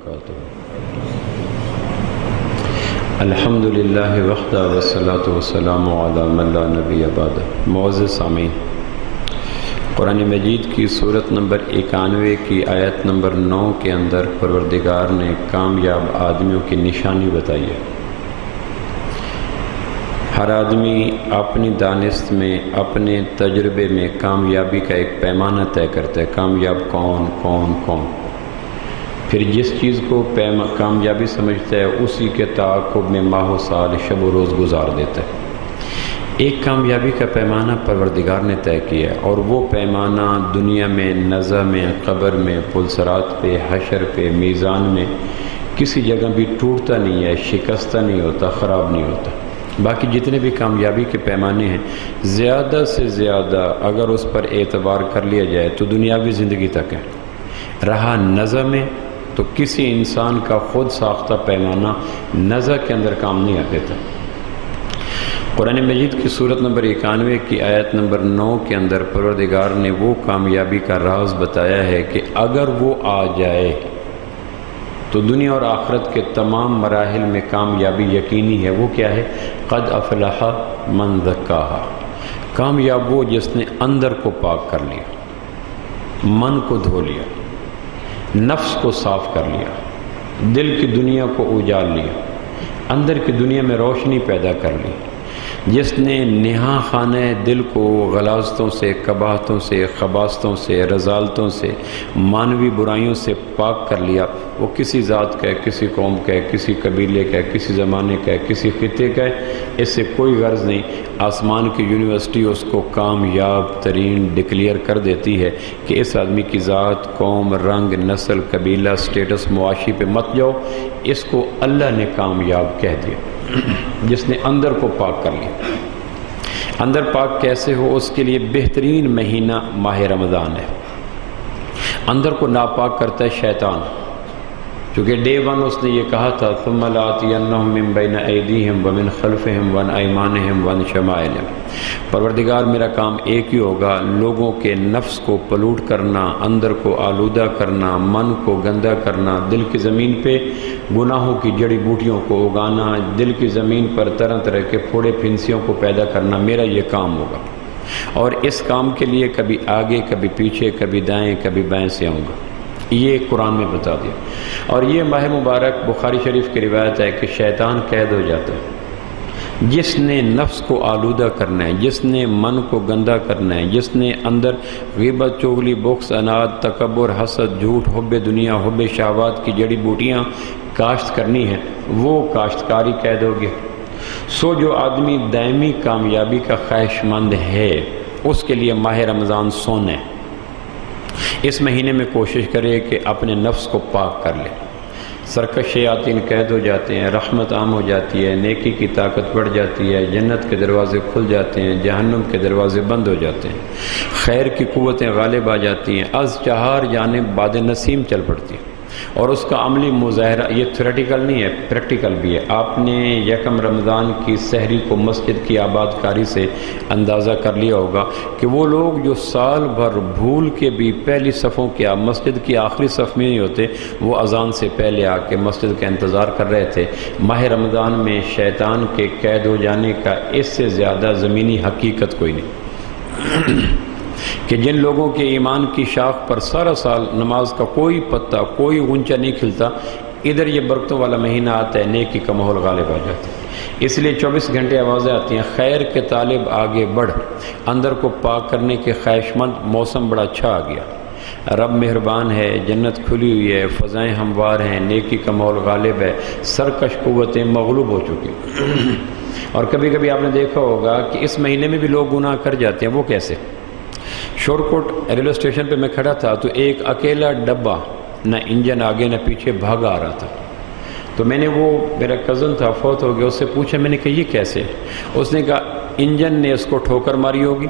وبرکاتہ۔ الحمدللہ وحدہ والصلاۃ والسلام علی من لا نبی بعدہ۔ معزز سامعین، قرآن مجید کی سورت نمبر 91 کی آیت نمبر 9 کے اندر پروردگار نے کامیاب آدمیوں کی نشانی بتائی ہے۔ ہر آدمی اپنی دانست میں، اپنے تجربے میں کامیابی کا ایک پیمانہ طے کرتا ہے، کامیاب کون کون کون، پھر جس چیز کو کامیابی سمجھتا ہے اسی کے تعاقب میں ماہ و سال، شب و روز گزار دیتا ہے۔ ایک کامیابی کا پیمانہ پروردگار نے طے کیا ہے، اور وہ پیمانہ دنیا میں، نزع میں، قبر میں، پلسرات پہ، حشر پہ، میزان میں کسی جگہ بھی ٹوٹتا نہیں ہے، شکستہ نہیں ہوتا، خراب نہیں ہوتا۔ باقی جتنے بھی کامیابی کے پیمانے ہیں، زیادہ سے زیادہ اگر اس پر اعتبار کر لیا جائے تو دنیاوی زندگی تک ہے۔ رہا نزع میں تو کسی انسان کا خود ساختہ پیمانہ نزع کے اندر کام نہیں آتے تھا۔ قرآن مجید کی سورت نمبر 91 کی آیت نمبر 9 کے اندر پروردگار نے وہ کامیابی کا راز بتایا ہے کہ اگر وہ آ جائے تو دنیا اور آخرت کے تمام مراحل میں کامیابی یقینی ہے۔ وہ کیا ہے؟ قد افلح من زکاہا، کامیاب وہ جس نے اندر کو پاک کر لیا، من کو دھو لیا، نفس کو صاف کر لیا، دل کی دنیا کو اجال لیا، اندر کی دنیا میں روشنی پیدا کر لی، جس نے نہا خانہ دل کو غلاظتوں سے، قباحتوں سے، خباثتوں سے، رذالتوں سے، مانوی برائیوں سے پاک کر لیا۔ وہ کسی ذات کا ہے، کسی قوم کا ہے، کسی قبیلے کا ہے، کسی زمانے کا ہے، کسی خطے کا ہے، اس سے کوئی غرض نہیں۔ آسمان کی یونیورسٹی اس کو کامیاب ترین ڈکلیئر کر دیتی ہے کہ اس آدمی کی ذات، قوم، رنگ، نسل، قبیلہ، سٹیٹس، معاشی پہ مت جاؤ، اس کو اللہ نے کامیاب کہہ دیا جس نے اندر کو پاک کر لیا۔ اندر پاک کیسے ہو؟ اس کے لیے بہترین مہینہ ماہ رمضان ہے۔ اندر کو ناپاک کرتا ہے شیطان، کیونکہ ڈے ون اس نے یہ کہا تھا ثم لآتینہم من بین ایدیہم ومن خلفہم وعن ایمانہم وعن شمائلہم۔ پروردگار میرا کام ایک ہی ہوگا، لوگوں کے نفس کو پلوٹ کرنا، اندر کو آلودہ کرنا، من کو گندہ کرنا، دل کی زمین پہ گناہوں کی جڑی بوٹیوں کو اگانا، دل کی زمین پر طرح طرح کے پھوڑے پھنسیوں کو پیدا کرنا، میرا یہ کام ہوگا۔ اور اس کام کے لیے کبھی آگے، کبھی پیچھے، کبھی دائیں، کبھی بائیں سے آؤں گا، یہ قرآن میں بتا دیا۔ اور یہ ماہ مبارک بخاری شریف کی روایت ہے کہ شیطان قید ہو جاتا ہے۔ جس نے نفس کو آلودہ کرنا ہے، جس نے من کو گندہ کرنا ہے، جس نے اندر غیبت، چغلی، بخس، اناد، تکبر، حسد، جھوٹ، حب دنیا، حب شہوات کی جڑی بوٹیاں کاشت کرنی ہے، وہ کاشتکاری قید ہو گیا۔ سو جو آدمی دائمی کامیابی کا خواہش مند ہے، اس کے لیے ماہ رمضان سونا ہے۔ اس مہینے میں کوشش کرے کہ اپنے نفس کو پاک کر لے۔ سرکش شیاطین قید ہو جاتے ہیں، رحمت عام ہو جاتی ہے، نیکی کی طاقت بڑھ جاتی ہے، جنت کے دروازے کھل جاتے ہیں، جہنم کے دروازے بند ہو جاتے ہیں، خیر کی قوتیں غالب آ جاتی ہیں، از چہار جانب باد نسیم چل پڑتی ہے۔ اور اس کا عملی مظاہرہ، یہ تھیوریٹیکل نہیں ہے، پریکٹیکل بھی ہے۔ آپ نے یکم رمضان کی سحری کو مسجد کی آباد کاری سے اندازہ کر لیا ہوگا کہ وہ لوگ جو سال بھر بھول کے بھی پہلی صفوں کے مسجد کی آخری صف میں نہیں ہوتے، وہ اذان سے پہلے آ کے مسجد کا انتظار کر رہے تھے۔ ماہ رمضان میں شیطان کے قید ہو جانے کا اس سے زیادہ زمینی حقیقت کوئی نہیں کہ جن لوگوں کے ایمان کی شاخ پر سارا سال نماز کا کوئی پتہ، کوئی غنچہ نہیں کھلتا، ادھر یہ برکتوں والا مہینہ آتا ہے، نیکی کا ماحول غالب آ جاتا ہے۔ اس لیے 24 گھنٹے آوازیں آتی ہیں، خیر کے طالب آگے بڑھ، اندر کو پاک کرنے کے خواہش مند، موسم بڑا اچھا آ گیا، رب مہربان ہے، جنت کھلی ہوئی ہے، فضائیں ہموار ہیں، نیکی کا ماحول غالب ہے، سرکش قوتیں مغلوب ہو چکی۔ اور کبھی کبھی آپ نے دیکھا ہوگا کہ اس مہینے میں بھی لوگ گناہ کر جاتے ہیں۔ وہ کیسے؟ شورکوٹ ریلوے اسٹیشن پہ میں کھڑا تھا تو ایک اکیلا ڈبہ، نہ انجن آگے نہ پیچھے، بھاگا آ رہا تھا۔ تو میں نے، وہ میرا کزن تھا، فوت ہو گیا، اس سے پوچھا، میں نے کہا یہ کیسے؟ اس نے کہا انجن نے اس کو ٹھوکر ماری ہوگی،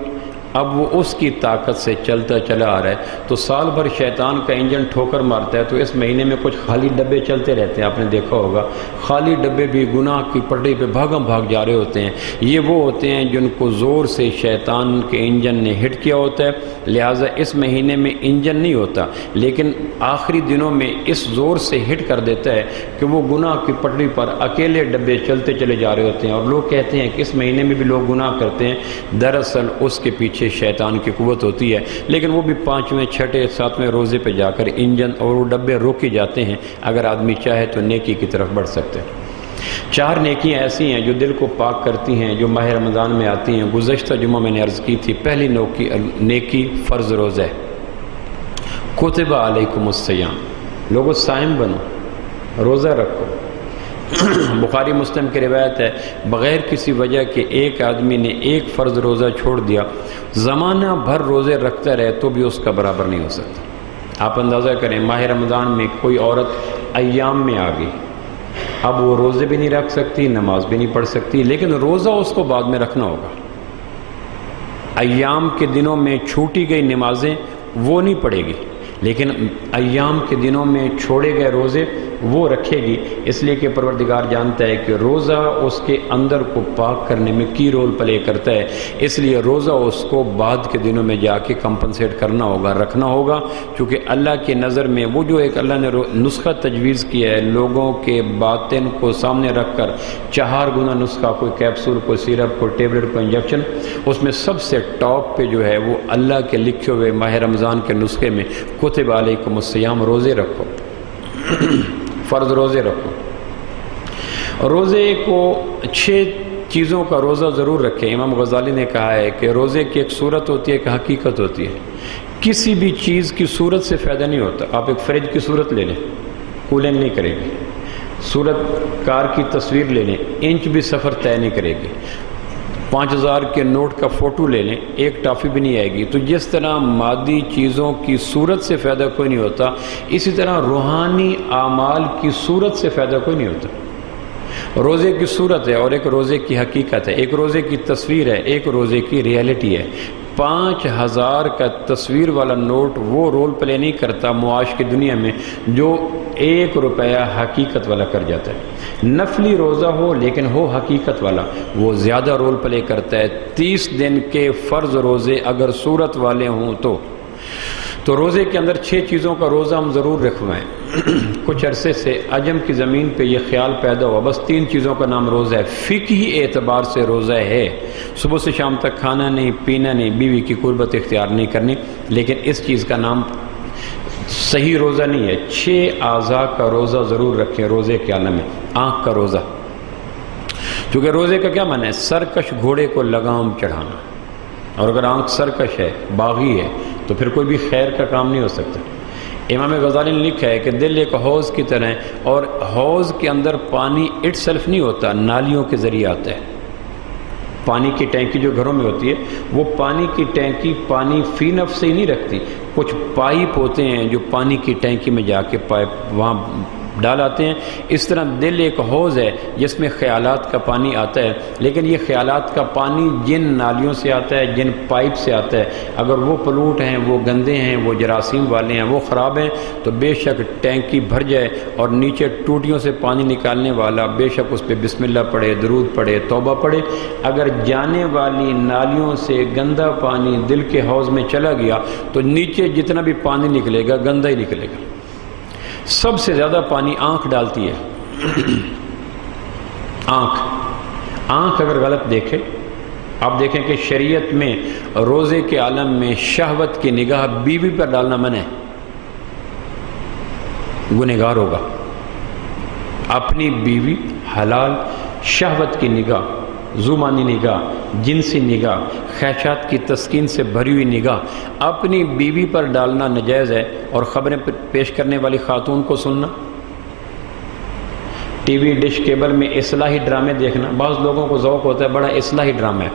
اب وہ اس کی طاقت سے چلتا چلا آ رہا ہے. تو سال بھر شیطان کا انجن ٹھوکر مارتا ہے، تو اس مہینے میں کچھ خالی ڈبے چلتے رہتے ہیں. آپ نے دیکھا ہوگا خالی ڈبے بھی گناہ کی پٹڑی پہ بھاگم بھاگ جا رہے ہوتے ہیں. یہ وہ ہوتے ہیں جن کو زور سے شیطان کے انجن نے ہٹ کیا ہوتا ہے. لہٰذا اس مہینے میں انجن نہیں ہوتا، لیکن آخری دنوں میں اس زور سے ہٹ کر دیتا ہے کہ وہ گناہ کی پٹڑی پر اکیلے ڈبے چلتے چلے جا رہے ہوتے ہیں. اور لوگ کہتے ہیں کہ اس مہینے میں بھی لوگ گناہ کرتے ہیں. دراصل اس کے پیچھے شیطان کی قوت ہوتی ہے، لیکن وہ بھی 5ویں 6ٹھے 7ویں روزے پہ جا کر انجن اور وہ ڈبے روکے جاتے ہیں. اگر آدمی چاہے تو نیکی کی طرف بڑھ سکتے ہیں. 4 نیکیاں ایسی ہیں جو دل کو پاک کرتی ہیں، جو ماہ رمضان میں آتی ہیں. گزشتہ جمعہ میں نے عرض کی تھی، پہلی نیکی فرض روزہ ہے. کتب علیکم الصیام، لوگوں صائم بنو، روزہ رکھو. بخاری مسلم کی روایت ہے، بغیر کسی وجہ کے ایک آدمی نے ایک فرض روزہ چھوڑ دیا، زمانہ بھر روزے رکھتا رہے تو بھی اس کا برابر نہیں ہو سکتا. آپ اندازہ کریں، ماہ رمضان میں کوئی عورت ایام میں آ گئی، اب وہ روزے بھی نہیں رکھ سکتی، نماز بھی نہیں پڑھ سکتی، لیکن روزہ اس کو بعد میں رکھنا ہوگا. ایام کے دنوں میں چھوٹی گئی نمازیں وہ نہیں پڑھے گی، لیکن ایام کے دنوں میں چھوڑے گئے روزے وہ رکھے گی، اس لیے کہ پروردگار جانتا ہے کہ روزہ اس کے اندر کو پاک کرنے میں کی رول پلے کرتا ہے. اس لیے روزہ اس کو بعد کے دنوں میں جا کے کمپنسیٹ کرنا ہوگا، رکھنا ہوگا. چونکہ اللہ کی نظر میں وہ جو ایک اللہ نے نسخہ تجویز کیا ہے، لوگوں کے باطن کو سامنے رکھ کر 4 گنا نسخہ، کوئی کیپسول، کوئی سیرپ، کوئی ٹیبلٹ، کوئی انجیکشن، اس میں سب سے ٹاپ پہ جو ہے وہ اللہ کے لکھے ہوئے ماہ رمضان کے نسخے میں کتب علیکم الصیام، روزے رکھو، فرض روزے رکھو. روزے کو 6 چیزوں کا روزہ ضرور رکھیں. امام غزالی نے کہا ہے کہ روزے کی ایک صورت ہوتی ہے، ایک حقیقت ہوتی ہے. کسی بھی چیز کی صورت سے فائدہ نہیں ہوتا. آپ ایک فریج کی صورت لے لیں، کولنگ نہیں کرے گی. صورت کار کی تصویر لے لیں، انچ بھی سفر طے نہیں کرے گی. 5000 کے نوٹ کا فوٹو لے لیں، ایک ٹافی بھی نہیں آئے گی. تو جس طرح مادی چیزوں کی صورت سے فائدہ کوئی نہیں ہوتا، اسی طرح روحانی اعمال کی صورت سے فائدہ کوئی نہیں ہوتا. روزے کی صورت ہے اور ایک روزے کی حقیقت ہے، ایک روزے کی تصویر ہے، ایک روزے کی ریئلٹی ہے. 5000 کا تصویر والا نوٹ وہ رول پلے نہیں کرتا معاش کی دنیا میں جو 1 روپیہ حقیقت والا کر جاتا ہے. نفلی روزہ ہو لیکن ہو حقیقت والا، وہ زیادہ رول پلے کرتا ہے. 30 دن کے فرض روزے اگر صورت والے ہوں تو روزے کے اندر 6 چیزوں کا روزہ ہم ضرور رکھوائیں. کچھ عرصے سے عجم کی زمین پہ یہ خیال پیدا ہوا بس 3 چیزوں کا نام روزہ ہے. فقہی اعتبار سے روزہ ہے، صبح سے شام تک کھانا نہیں، پینا نہیں، بیوی کی قربت اختیار نہیں کرنی، لیکن اس چیز کا نام صحیح روزہ نہیں ہے. 6 اعضاء کا روزہ ضرور رکھیں روزے کے عالم میں. آنکھ کا روزہ، کیونکہ روزے کا کیا معنی ہے؟ سرکش گھوڑے کو لگام چڑھانا. اور اگر آنکھ سرکش ہے، باغی ہے، تو پھر کوئی بھی خیر کا کام نہیں ہو سکتا. امام غزالی نے لکھا ہے کہ دل ایک حوض کی طرح ہے، اور حوض کے اندر پانی اٹ سیلف نہیں ہوتا، نالیوں کے ذریعے آتا ہے. پانی کی ٹینکی جو گھروں میں ہوتی ہے، وہ پانی کی ٹینکی پانی فی نفس سے ہی نہیں رکھتی. کچھ پائپ ہوتے ہیں جو پانی کی ٹینکی میں جا کے پائپ وہاں ڈال آتے ہیں. اس طرح دل ایک حوض ہے جس میں خیالات کا پانی آتا ہے، لیکن یہ خیالات کا پانی جن نالیوں سے آتا ہے، جن پائپ سے آتا ہے، اگر وہ پلوٹ ہیں، وہ گندے ہیں، وہ جراثیم والے ہیں، وہ خراب ہیں، تو بے شک ٹینکی بھر جائے اور نیچے ٹوٹیوں سے پانی نکالنے والا بے شک اس پہ بسم اللہ پڑھے، درود پڑھے، توبہ پڑھے. اگر جانے والی نالیوں سے گندا پانی دل کے حوض میں چلا گیا تو نیچے جتنا بھی پانی نکلے گا گندا ہی نکلے گا. سب سے زیادہ پانی آنکھ ڈالتی ہے. آنکھ اگر غلط دیکھے، آپ دیکھیں کہ شریعت میں روزے کے عالم میں شہوت کی نگاہ بیوی پر ڈالنا منع ہے، گنہگار ہوگا. اپنی بیوی حلال شہوت کی نگاہ، زمانی نگاہ، جنسی نگاہ، خواہشات کی تسکین سے بھری ہوئی نگاہ اپنی بیوی پر ڈالنا ناجائز ہے. اور خبریں پیش کرنے والی خاتون کو سننا، ٹی وی ڈش کیبل میں اصلاحی ڈرامے دیکھنا. بعض لوگوں کو ذوق ہوتا ہے بڑا اصلاحی ڈرامہ ہے.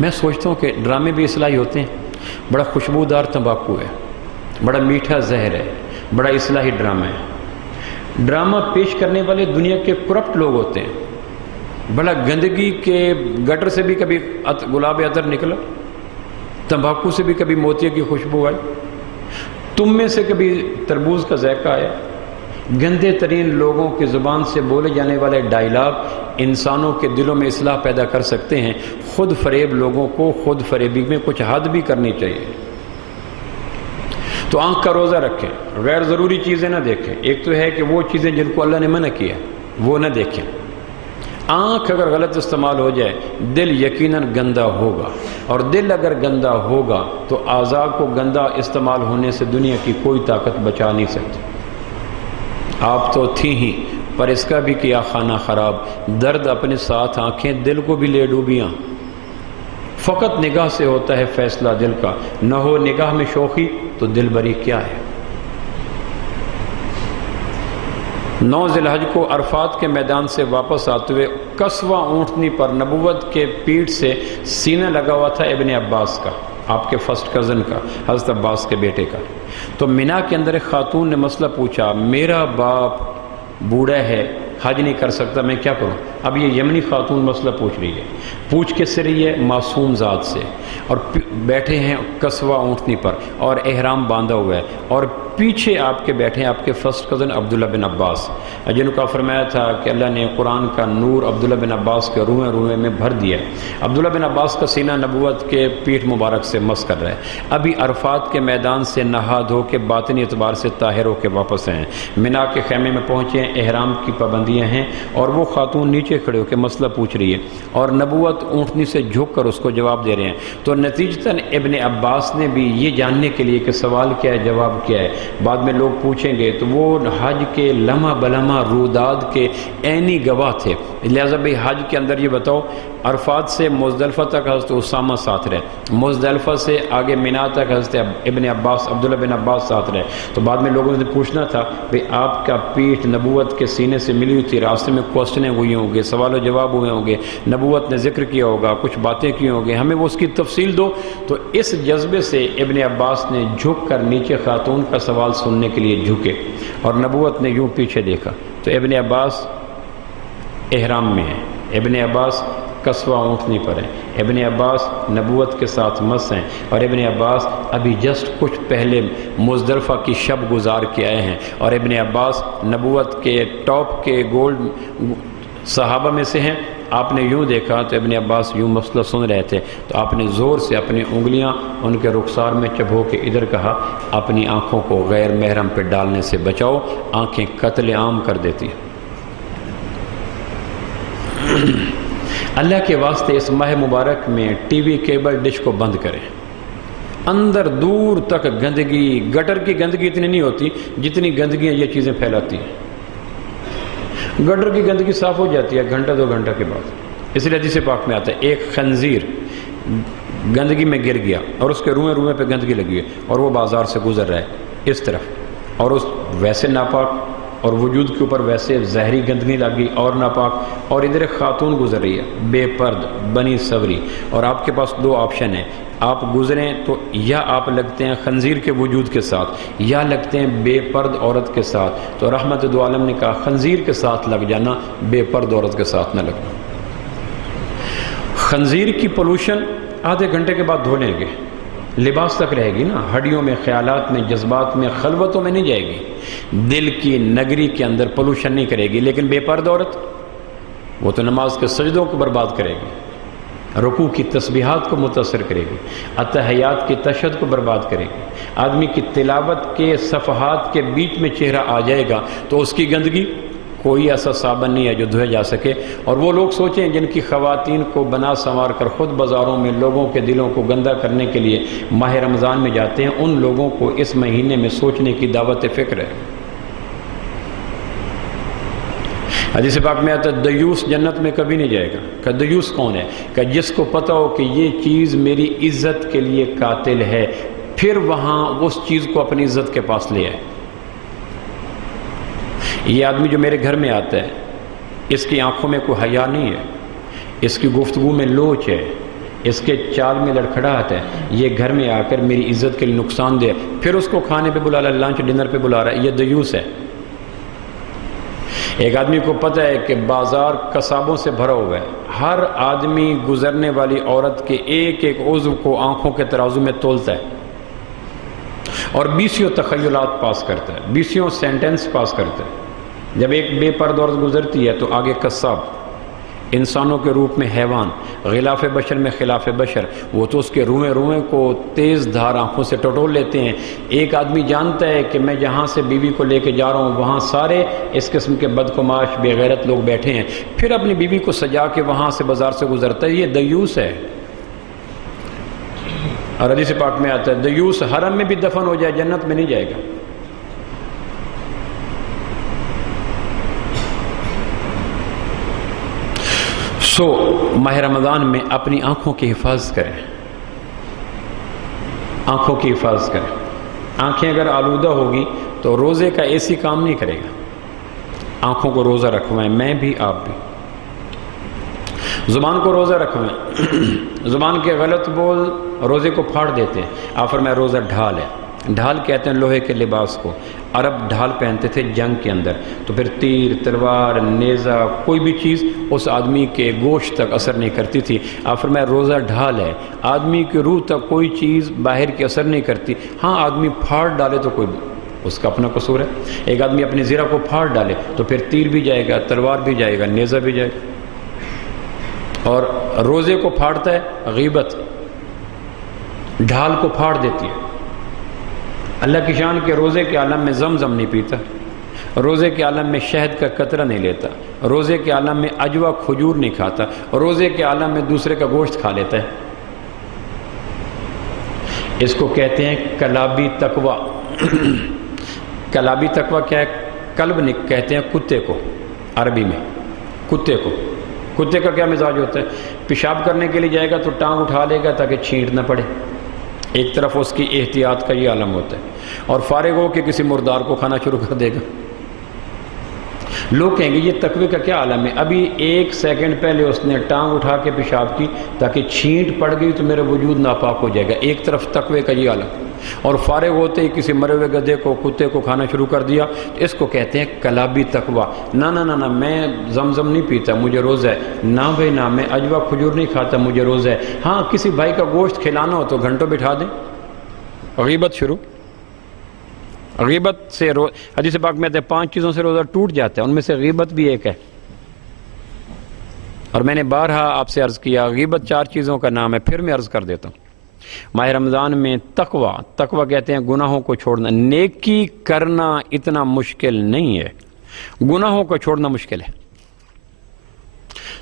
میں سوچتا ہوں کہ ڈرامے بھی اصلاحی ہوتے ہیں. بڑا خوشبودار تمباکو ہے، بڑا میٹھا زہر ہے، بڑا اصلاحی ڈرامہ ہے. ڈرامہ پیش کرنے والے دنیا کے کرپٹ لوگ ہوتے ہیں. بڑا گندگی کے گٹر سے بھی کبھی گلاب عطر نکلا. تمباکو سے بھی کبھی موتی کی خوشبو آئی؟ تم میں سے کبھی تربوز کا ذائقہ آیا؟ گندے ترین لوگوں کی زبان سے بولے جانے والے ڈائلاگ انسانوں کے دلوں میں اصلاح پیدا کر سکتے ہیں۔ خود فریب لوگوں کو خود فریبی میں کچھ حد بھی کرنی چاہیے۔ تو آنکھ کا روزہ رکھیں، غیر ضروری چیزیں نہ دیکھیں۔ ایک تو ہے کہ وہ چیزیں جن کو اللہ نے منع کیا وہ نہ دیکھیں۔ آنکھ اگر غلط استعمال ہو جائے دل یقیناً گندا ہوگا، اور دل اگر گندا ہوگا تو اعضاء کو گندا استعمال ہونے سے دنیا کی کوئی طاقت بچا نہیں سکتی۔ آپ تو تھی ہی، پر اس کا بھی کیا خانہ خراب، درد اپنے ساتھ آنکھیں دل کو بھی لے ڈوبیاں۔ فقط نگاہ سے ہوتا ہے فیصلہ دل کا، نہ ہو نگاہ میں شوخی تو دل بری کیا ہے۔ 9 ذی الحج کو عرفات کے میدان سے واپس آتے ہوئے کسوہ اونٹنی پر نبوت کے پیٹھ سے سینہ لگا ہوا تھا ابن عباس کا، آپ کے فرسٹ کزن کا، حضرت عباس کے بیٹے کا۔ تو مینا کے اندر ایک خاتون نے مسئلہ پوچھا، میرا باپ بوڑھا ہے، حج نہیں کر سکتا، میں کیا کروں؟ اب یہ یمنی خاتون مسئلہ پوچھ رہی ہے، پوچھ کس سے رہی ہے؟ معصوم ذات سے، اور بیٹھے ہیں کسوہ اونٹنی پر اور احرام باندھا ہوا ہے، اور پیچھے آپ کے بیٹھے ہیں آپ کے فرسٹ کزن عبداللہ بن عباس، جن کا فرمایا تھا کہ اللہ نے قرآن کا نور عبداللہ بن عباس کے روئیں روئیں میں بھر دیا ہے۔ عبداللہ بن عباس کا سینہ نبوت کے پیٹھ مبارک سے مس کر رہا ہے۔ ابھی عرفات کے میدان سے نہا دھو کے باطنی اعتبار سے طاہر ہو کے واپس ہیں، مینا کے خیمے میں پہنچے ہیں، احرام کی پابندیاں ہیں، اور وہ خاتون نیچے کھڑے ہو کے مسئلہ پوچھ رہی ہے، اور نبوت اونٹنی سے جھک کر اس کو جواب دے رہے ہیں۔ تو نتیجتاً ابن عباس نے بھی یہ جاننے کے لیے کہ سوال کیا ہے جواب کیا ہے، بعد میں لوگ پوچھیں گے، تو وہ حج کے لمحہ بلمحہ روداد کے عینی گواہ تھے۔ لہذا بھی حج کے اندر یہ بتاؤ، عرفات سے مزدلفہ تک حضرت اسامہ ساتھ رہے، مزدلفہ سے آگے مینا تک حضرت ابن عباس عبداللہ بن عباس ساتھ رہے، تو بعد میں لوگوں نے پوچھنا تھا بھئی آپ کا پیٹھ نبوت کے سینے سے ملی ہوئی تھی، راستے میں کوسچنیں ہوئی ہوں گے، سوال و جواب ہوئے ہوں گے، نبوت نے ذکر کیا ہوگا، کچھ باتیں کی ہوں گے، ہمیں وہ اس کی تفصیل دو۔ تو اس جذبے سے ابن عباس نے جھک کر نیچے خاتون کا سوال سننے کے لیے جھکے، اور نبوت نے یوں پیچھے دیکھا تو ابن عباس احرام میں ہے، ابن عباس کسوہ اونٹنی پر ہیں، ابن عباس نبوت کے ساتھ مس ہیں، اور ابن عباس ابھی جسٹ کچھ پہلے مزدلفہ کی شب گزار کے آئے ہیں، اور ابن عباس نبوت کے ٹاپ کے گولڈ صحابہ میں سے ہیں۔ آپ نے یوں دیکھا تو ابن عباس یوں مسئلہ سن رہے تھے، تو آپ نے زور سے اپنی انگلیاں ان کے رخسار میں چبھو کے ادھر کہا، اپنی آنکھوں کو غیر محرم پہ ڈالنے سے بچاؤ، آنکھیں قتل عام کر دیتی ہیں۔ اللہ کے واسطے اس ماہ مبارک میں ٹی وی کیبل ڈش کو بند کریں۔ اندر دور تک گندگی، گٹر کی گندگی اتنی نہیں ہوتی جتنی گندگیاں یہ چیزیں پھیلاتی ہیں۔ گٹر کی گندگی صاف ہو جاتی ہے گھنٹہ 2 گھنٹہ کے بعد، اس لیے حدیث پاک میں آتا ہے ایک خنزیر گندگی میں گر گیا اور اس کے روئیں روئیں پہ گندگی لگی ہے، اور وہ بازار سے گزر رہا ہے اس طرف، اور اس ویسے ناپاک، اور وجود کے اوپر ویسے زہری گندگی لگی اور ناپاک، اور ادھر ایک خاتون گزر رہی ہے بے پرد بنی صبری، اور آپ کے پاس 2 آپشن ہیں، آپ گزریں تو یا آپ لگتے ہیں خنزیر کے وجود کے ساتھ یا لگتے ہیں بے پرد عورت کے ساتھ۔ تو رحمت دو عالم نے کہا خنزیر کے ساتھ لگ جانا، بے پرد عورت کے ساتھ نہ لگنا۔ خنزیر کی پولوشن آدھے گھنٹے کے بعد دھو لیں گے، لباس تک رہے گی نا، ہڈیوں میں، خیالات میں، جذبات میں، خلوتوں میں نہیں جائے گی، دل کی نگری کے اندر پولوشن نہیں کرے گی۔ لیکن بے پرد عورت وہ تو نماز کے سجدوں کو برباد کرے گی، رکوع کی تسبیحات کو متاثر کرے گی، اتحیات کی تشہد کو برباد کرے گی۔ آدمی کی تلاوت کے صفحات کے بیچ میں چہرہ آ جائے گا تو اس کی گندگی کوئی ایسا صابن نہیں ہے جو دھویا جا سکے۔ اور وہ لوگ سوچیں جن کی خواتین کو بنا سنوار کر خود بازاروں میں لوگوں کے دلوں کو گندا کرنے کے لیے ماہ رمضان میں جاتے ہیں، ان لوگوں کو اس مہینے میں سوچنے کی دعوت فکر ہے۔ حدیث پاک میں آتا ہے دیوس جنت میں کبھی نہیں جائے گا۔ کہ دیوس کون ہے؟ کہ جس کو پتہ ہو کہ یہ چیز میری عزت کے لیے قاتل ہے، پھر وہاں اس چیز کو اپنی عزت کے پاس لے آئے۔ یہ آدمی جو میرے گھر میں آتا ہے، اس کی آنکھوں میں کوئی حیا نہیں ہے، اس کی گفتگو میں لوچ ہے، اس کے چال میں لڑکھڑاہٹ ہے، یہ گھر میں آ کر میری عزت کے لیے نقصان دے، پھر اس کو کھانے پہ بلا رہا ہے، لنچ ڈنر پہ بلا رہا ہے، یہ دیوس ہے۔ ایک آدمی کو پتہ ہے کہ بازار قصابوں سے بھرا ہوا ہے، ہر آدمی گزرنے والی عورت کے ایک ایک عضو کو آنکھوں کے ترازو میں تولتا ہے اور بیسیوں تخیلات پاس کرتا ہے، بیسیوں سینٹنس پاس کرتا ہے۔ جب ایک بے پرد عورت گزرتی ہے تو آگے قصاب، انسانوں کے روپ میں حیوان، غلاف بشر میں خلاف بشر، وہ تو اس کے روئیں روئیں کو تیز دھار آنکھوں سے ٹٹول لیتے ہیں۔ ایک آدمی جانتا ہے کہ میں جہاں سے بیوی کو لے کے جا رہا ہوں وہاں سارے اس قسم کے بدقماش بے غیرت لوگ بیٹھے ہیں، پھر اپنی بیوی کو سجا کے وہاں سے بازار سے گزرتا ہے۔ یہ دیوس ہے، اور حدیث پاک میں آتا ہے دیوس حرم میں بھی دفن ہو جائے جنت میں نہیں جائے گا۔ ماہ رمضان میں اپنی آنکھوں کی حفاظت کریں، آنکھوں کی حفاظت کریں۔ آنکھیں اگر آلودہ ہوگی تو روزے کا ایسی کام نہیں کرے گا۔ آنکھوں کو روزہ رکھوائیں، میں بھی آپ بھی۔ زبان کو روزہ رکھوائیں، زبان کے غلط بول روزے کو پھاڑ دیتے ہیں۔ آپ فرمائیں روزہ ڈھال ہے، ڈھال کہتے ہیں لوہے کے لباس کو، عرب ڈھال پہنتے تھے جنگ کے اندر، تو پھر تیر، تلوار، نیزہ، کوئی بھی چیز اس آدمی کے گوشت تک اثر نہیں کرتی تھی۔ آپ فرمائیں روزہ ڈھال ہے، آدمی کی روح تک کوئی چیز باہر کی اثر نہیں کرتی۔ ہاں آدمی پھاڑ ڈالے تو کوئی اس کا اپنا قصور ہے، ایک آدمی اپنی زرہ کو پھاڑ ڈالے تو پھر تیر بھی جائے گا، تلوار بھی جائے گا، نیزہ بھی جائے گا۔ اور روزے کو پھاڑتا ہے غیبت، ڈھال کو پھاڑ دیتی ہے۔ اللہ کی شان کے روزے کے عالم میں زمزم نہیں پیتا، روزے کے عالم میں شہد کا قطرہ نہیں لیتا، روزے کے عالم میں عجوہ کھجور نہیں کھاتا، روزے کے عالم میں دوسرے کا گوشت کھا لیتا ہے۔ اس کو کہتے ہیں کلابی تقوی۔ کلابی تقوی کیا ہے؟ کلب کہتے ہیں کتے کو، عربی میں کتے کو۔ کتے کا کیا مزاج ہوتا ہے؟ پیشاب کرنے کے لیے جائے گا تو ٹانگ اٹھا لے گا تاکہ چھینٹ نہ پڑے، ایک طرف اس کی احتیاط کا یہ عالم ہوتا ہے، اور فارغ ہو کہ کسی مردار کو کھانا شروع کر دے گا۔ لوگ کہیں گے یہ تقوی کا کیا عالم ہے؟ ابھی ایک سیکنڈ پہلے اس نے ٹانگ اٹھا کے پیشاب کی تاکہ چھینٹ پڑ گئی تو میرا وجود ناپاک ہو جائے گا، ایک طرف تقوی کا یہ عالم، اور فارغ ہوتے ہی کسی مرے ہوئے گدھے کو، کتے کو کھانا شروع کر دیا، اس کو کہتے ہیں کلابی تقوی۔ نہ نہ نہ نہ، میں زمزم نہیں پیتا، مجھے روزہ ہے، نہ بھائی نہ، میں عجوہ کھجور نہیں کھاتا، مجھے روزہ ہے۔ ہاں کسی بھائی کا گوشت کھلانا ہو تو گھنٹوں بٹھا دیں، غیبت شروع۔ غیبت سے حدیث پاک میں آتے ہیں 5 چیزوں سے روزہ ٹوٹ جاتا ہے، ان میں سے غیبت بھی ایک ہے، اور میں نے بارہا آپ سے عرض کیا غیبت 4 چیزوں کا نام ہے، پھر میں عرض کر دیتا ہوں۔ ماہ رمضان میں تقوی کہتے ہیں گناہوں کو چھوڑنا۔ نیکی کرنا اتنا مشکل نہیں ہے، گناہوں کو چھوڑنا مشکل ہے۔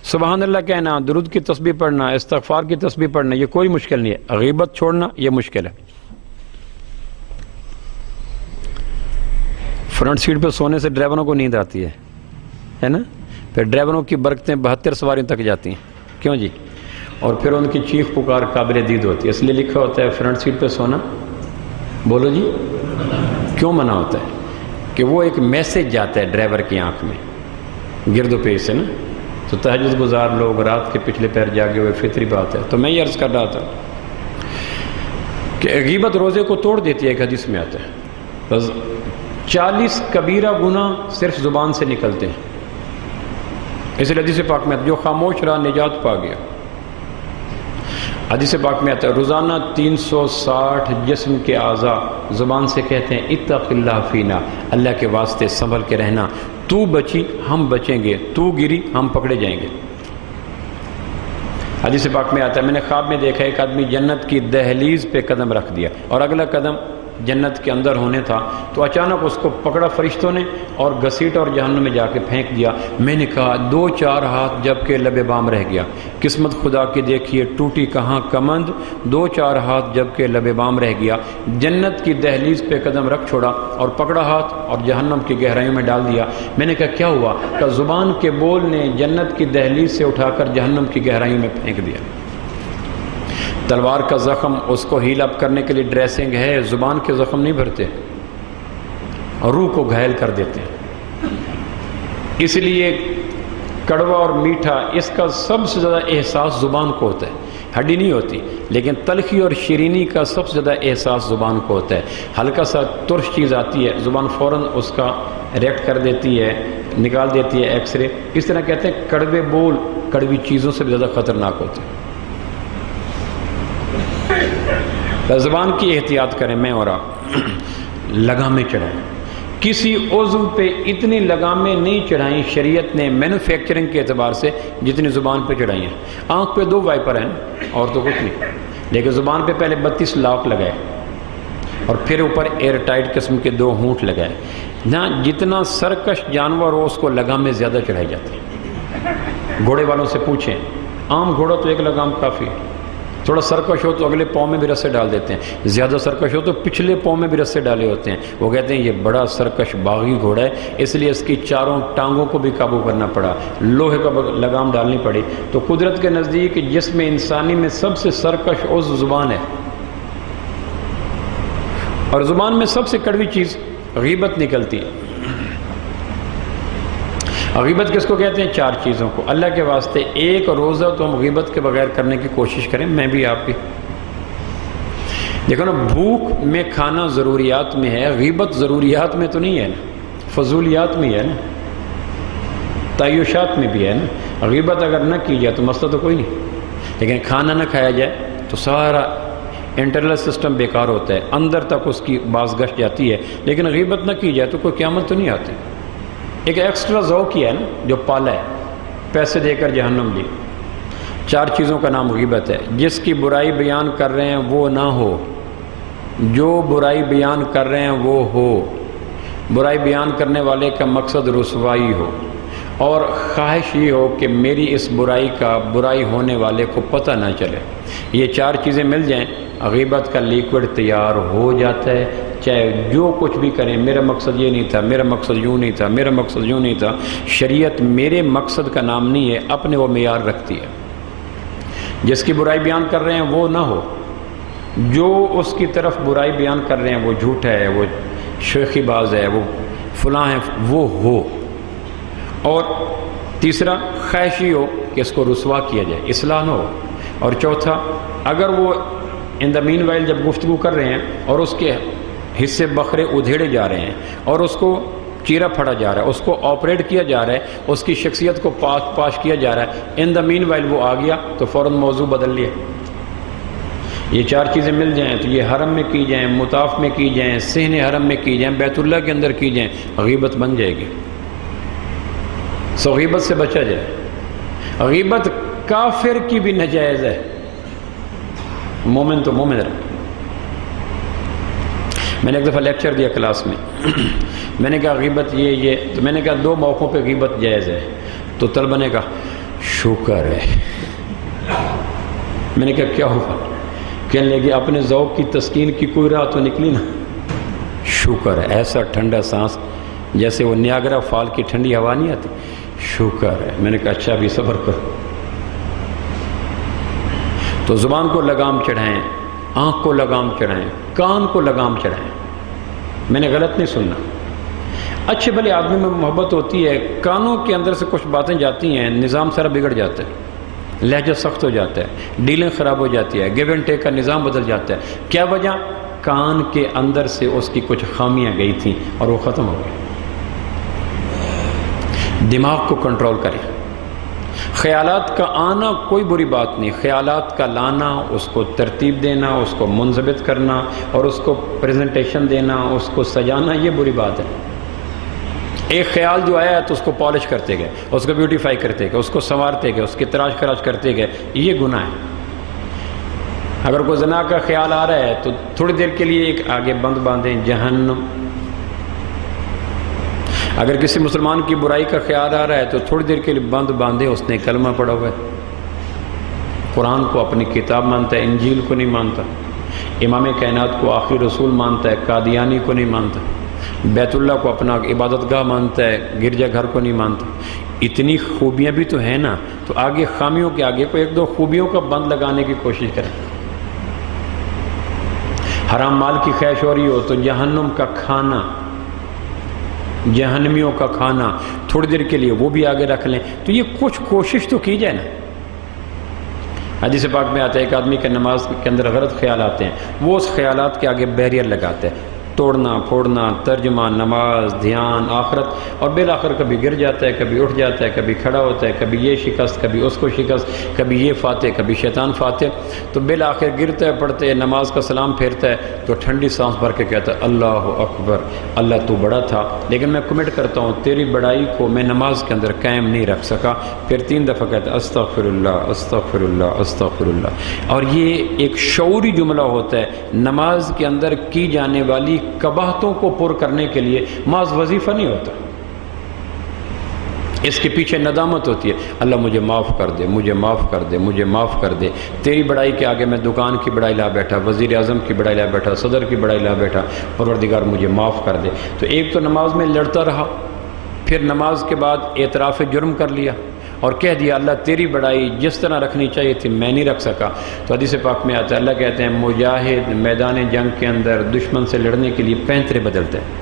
سبحان اللہ کہنا، درود کی تسبیح پڑھنا، استغفار کی تسبیح پڑھنا، یہ کوئی مشکل نہیں ہے، غیبت چھوڑنا یہ مشکل ہے۔ فرنٹ سیٹ پہ سونے سے ڈرائیوروں کو نیند آتی ہے نا، پھر ڈرائیوروں کی برکتیں 72 سواریوں تک جاتی ہیں، کیوں جی؟ اور پھر ان کی چیخ پکار قابل دید ہوتی ہے، اس لیے لکھا ہوتا ہے فرنٹ سیٹ پہ سونا، بولو جی کیوں منع ہوتا ہے؟ کہ وہ ایک میسج جاتا ہے ڈرائیور کی آنکھ میں گرد و پیش سے نا، تو تہجد گزار لوگ رات کے پچھلے پیر جاگے ہوئے، فطری بات ہے۔ تو میں یہ عرض کر رہا تھا کہ غیبت روزے کو توڑ دیتی ہے، ایک حدیث میں آتا ہے بس 40 کبیرہ گناہ صرف زبان سے نکلتے ہیں، اس لیے حدیث پاک میں جو خاموش رہا نجات پا گیا۔ حدیث پاک میں آتا ہے روزانہ 360 جسم کے اعضاء زبان سے کہتے ہیں اتق اللہ فینا، اللہ کے واسطے سنبھل کے رہنا، تو بچی ہم بچیں گے، تو گری ہم پکڑے جائیں گے۔ حدیث پاک میں آتا ہے میں نے خواب میں دیکھا ایک آدمی جنت کی دہلیز پہ قدم رکھ دیا اور اگلا قدم جنت کے اندر ہونے تھا، تو اچانک اس کو پکڑا فرشتوں نے اور گھسیٹ اور جہنم میں جا کے پھینک دیا۔ میں نے کہا 2-4 ہاتھ جب کہ لب بام رہ گیا، قسمت خدا کی دیکھیے ٹوٹی کہاں کمند، 2-4 ہاتھ جب کہ لب بام رہ گیا، جنت کی دہلیز پہ قدم رکھ چھوڑا اور پکڑا ہاتھ اور جہنم کی گہرائیوں میں ڈال دیا۔ میں نے کہا کیا ہوا؟ کہ زبان کے بول نے جنت کی دہلیز سے اٹھا کر جہنم کی گہرائیوں میں پھینک دیا۔ تلوار کا زخم اس کو ہیل اپ کرنے کے لیے ڈریسنگ ہے، زبان کے زخم نہیں بھرتے، روح کو گھائل کر دیتے ہیں۔ اس لیے کڑوا اور میٹھا اس کا سب سے زیادہ احساس زبان کو ہوتا ہے، ہڈی نہیں ہوتی، لیکن تلخی اور شیرینی کا سب سے زیادہ احساس زبان کو ہوتا ہے۔ ہلکا سا ترش چیز آتی ہے، زبان فوراً اس کا ریکٹ کر دیتی ہے، نکال دیتی ہے ایکس رے. اس طرح کہتے ہیں کڑوے بول کڑوی چیزوں سے بھی زیادہ خطرناک ہوتے ہیں. زبان کی احتیاط کریں میں اور آپ. لگامیں چڑھائیں، کسی عضو پہ اتنی لگامیں نہیں چڑھائیں شریعت نے مینوفیکچرنگ کے اعتبار سے جتنی زبان پہ چڑھائی ہیں. آنکھ پہ 2 وائپر ہیں اور تو کچھ نہیں، لیکن زبان پہ پہلے 32 لاک لگائے اور پھر اوپر ایئر ٹائٹ قسم کے 2 ہونٹ لگائے. جہاں جتنا سرکش جانور ہو اس کو لگامیں زیادہ چڑھائی جاتی ہیں. گھوڑے والوں سے پوچھیں، عام گھوڑا تو 1 لگام کافی ہے، تھوڑا سرکش ہو تو اگلے پاؤں میں بھی رسے ڈال دیتے ہیں، زیادہ سرکش ہو تو پچھلے پاؤں میں بھی رسے ڈالے ہوتے ہیں. وہ کہتے ہیں یہ بڑا سرکش باغی گھوڑا ہے، اس لیے اس کی چاروں ٹانگوں کو بھی قابو کرنا پڑا، لوہے کا لگام ڈالنی پڑی. تو قدرت کے نزدیک جسم انسانی میں سب سے سرکش عضو زبان ہے، اور زبان میں سب سے کڑوی چیز غیبت نکلتی ہے. غیبت کس کو کہتے ہیں؟ 4 چیزوں کو. اللہ کے واسطے ایک روزہ تو ہم غیبت کے بغیر کرنے کی کوشش کریں، میں بھی آپ بھی. دیکھو نا، بھوک میں کھانا ضروریات میں ہے، غیبت ضروریات میں تو نہیں ہے نا، فضولیات میں ہے نا، تعیشات میں بھی ہے نا. غیبت اگر نہ کی جائے تو مسئلہ تو کوئی نہیں، لیکن کھانا نہ کھایا جائے تو سارا انٹرنل سسٹم بیکار ہوتا ہے، اندر تک اس کی باز گشت جاتی ہے. لیکن غیبت نہ کی جائے تو کوئی قیامت تو نہیں آتی. ایک ایکسٹرا ذوق کیا ہے نا جو پالا ہے، پیسے دے کر جہنم دی. 4 چیزوں کا نام غیبت ہے. جس کی برائی بیان کر رہے ہیں وہ نہ ہو، جو برائی بیان کر رہے ہیں وہ ہو، برائی بیان کرنے والے کا مقصد رسوائی ہو، اور خواہش یہ ہو کہ میری اس برائی کا برائی ہونے والے کو پتہ نہ چلے. یہ 4 چیزیں مل جائیں، غیبت کا لیکوڈ تیار ہو جاتا ہے. چاہے جو کچھ بھی کریں، میرا مقصد یہ نہیں تھا، میرا مقصد یوں نہیں تھا، میرا مقصد یوں نہیں تھا. شریعت میرے مقصد کا نام نہیں ہے، اپنے وہ معیار رکھتی ہے. جس کی برائی بیان کر رہے ہیں وہ نہ ہو، جو اس کی طرف برائی بیان کر رہے ہیں وہ جھوٹا ہے، وہ شیخی باز ہے، وہ فلاں ہے، وہ ہو. اور تیسرا، خواہشی ہو کہ اس کو رسوا کیا جائے، اصلاح نہ ہو. اور چوتھا، اگر وہ ان دا مین وائل جب گفتگو کر رہے ہیں اور اس کے حصے بکھرے ادھیڑے جا رہے ہیں اور اس کو چیرا پھڑا جا رہا ہے، اس کو آپریٹ کیا جا رہا ہے، اس کی شخصیت کو پاش کیا جا رہا ہے، ان دا مین وائل وہ آ گیا تو فوراً موضوع بدل لیا. یہ 4 چیزیں مل جائیں تو یہ حرم میں کی جائیں، مطاف میں کی جائیں، صحن حرم میں کی جائیں، بیت اللہ کے اندر کی جائیں، غیبت بن جائے گی. سو غیبت سے بچا جائے. غیبت کافر کی بھی ناجائز ہے، مومن تو مومن رہے. میں نے ایک دفعہ لیکچر دیا کلاس میں، میں نے کہا غیبت یہ تو میں نے کہا 2 موقعوں پہ غیبت جائز ہے. تو طلبہ نے کہا شکر ہے. میں نے کہا کیا ہوا؟ کہنے لگے اپنے ذوق کی تسکین کی کوئی راہ تو نکلی نا. شکر ہے، ایسا ٹھنڈا سانس جیسے وہ نیاگرا فال کی ٹھنڈی ہوا نہیں آتی. شکر ہے. میں نے کہا اچھا بھی صبر کرو. تو زبان کو لگام چڑھائیں، آنکھ کو لگام چڑھائیں، کان کو لگام چڑھائیں. میں نے غلط نہیں سننا. اچھے بھلے آدمی میں محبت ہوتی ہے، کانوں کے اندر سے کچھ باتیں جاتی ہیں، نظام سارا بگڑ جاتا ہے، لہجہ سخت ہو جاتا ہے، ڈیلنگ خراب ہو جاتی ہے، گیو اینڈ ٹیک کا نظام بدل جاتا ہے. کیا وجہ؟ کان کے اندر سے اس کی کچھ خامیاں گئی تھیں اور وہ ختم ہو گئی. دماغ کو کنٹرول کریں. خیالات کا آنا کوئی بری بات نہیں، خیالات کا لانا، اس کو ترتیب دینا، اس کو منضبط کرنا اور اس کو پریزنٹیشن دینا، اس کو سجانا، یہ بری بات ہے. ایک خیال جو آیا ہے تو اس کو پالش کرتے گئے، اس کو بیوٹیفائی کرتے گئے، اس کو سنوارتے گئے، اس کی تراش خراش کرتے گئے، یہ گناہ ہے. اگر کوئی زنا کا خیال آ رہا ہے تو تھوڑی دیر کے لیے ایک آگے بند باندھیں، جہنم. اگر کسی مسلمان کی برائی کا خیال آ رہا ہے تو تھوڑی دیر کے لیے بند باندھے، اس نے کلمہ پڑھا ہوا ہے، قرآن کو اپنی کتاب مانتا ہے، انجیل کو نہیں مانتا، امام کائنات کو آخری رسول مانتا ہے، قادیانی کو نہیں مانتا، بیت اللہ کو اپنا عبادت گاہ مانتا ہے، گرجا گھر کو نہیں مانتا. اتنی خوبیاں بھی تو ہیں نا، تو آگے خامیوں کے آگے کوئی 1-2 خوبیوں کا بند لگانے کی کوشش کریں. حرام مال کی خواہش ہو رہی ہو تو جہنم کا کھانا، جہنمیوں کا کھانا تھوڑی دیر کے لیے وہ بھی آگے رکھ لیں. تو یہ کچھ کوشش تو کی جائے نا. حدیث پاک میں آتا ہے ایک آدمی کے نماز کے اندر غلط خیال آتے ہیں، وہ اس خیالات کے آگے بیریئر لگاتے ہیں. توڑنا پھوڑنا، ترجمہ، نماز، دھیان، آخرت، اور بالآخر کبھی گر جاتا ہے، کبھی اٹھ جاتا ہے، کبھی کھڑا ہوتا ہے، کبھی یہ شکست، کبھی اس کو شکست، کبھی یہ فاتح، کبھی شیطان فاتح، تو بالآخر گرتا ہے، پڑھتے ہے، نماز کا سلام پھیرتا ہے تو ٹھنڈی سانس بھر کے کہتا ہے اللہ اکبر، اللہ تو بڑا تھا لیکن میں کمٹ کرتا ہوں تیری بڑائی کو میں نماز کے اندر قائم نہیں رکھ سکا، پھر 3 دفعہ کہتا ہے استغفر اللہ استغفر اللہ استغفر اللہ۔ اور یہ ایک شعوری جملہ ہوتا ہے نماز کے اندر کی جانے والی قباحتوں کو پر کرنے کے لیے، محض وظیفہ نہیں ہوتا، اس کے پیچھے ندامت ہوتی ہے، اللہ مجھے معاف کر دے، مجھے معاف کر دے، مجھے معاف کر دے، تیری بڑائی کے آگے میں دکان کی بڑائی لا بیٹھا، وزیر اعظم کی بڑائی لا بیٹھا، صدر کی بڑائی لا بیٹھا، پروردگار مجھے معاف کر دے۔ تو ایک تو نماز میں لڑتا رہا، پھر نماز کے بعد اعتراف جرم کر لیا اور کہہ دیا اللہ تیری بڑائی جس طرح رکھنی چاہیے تھی میں نہیں رکھ سکا۔ تو حدیث پاک میں آتا ہے اللہ کہتے ہیں مجاہد میدان جنگ کے اندر دشمن سے لڑنے کے لیے پینترے بدلتے ہیں،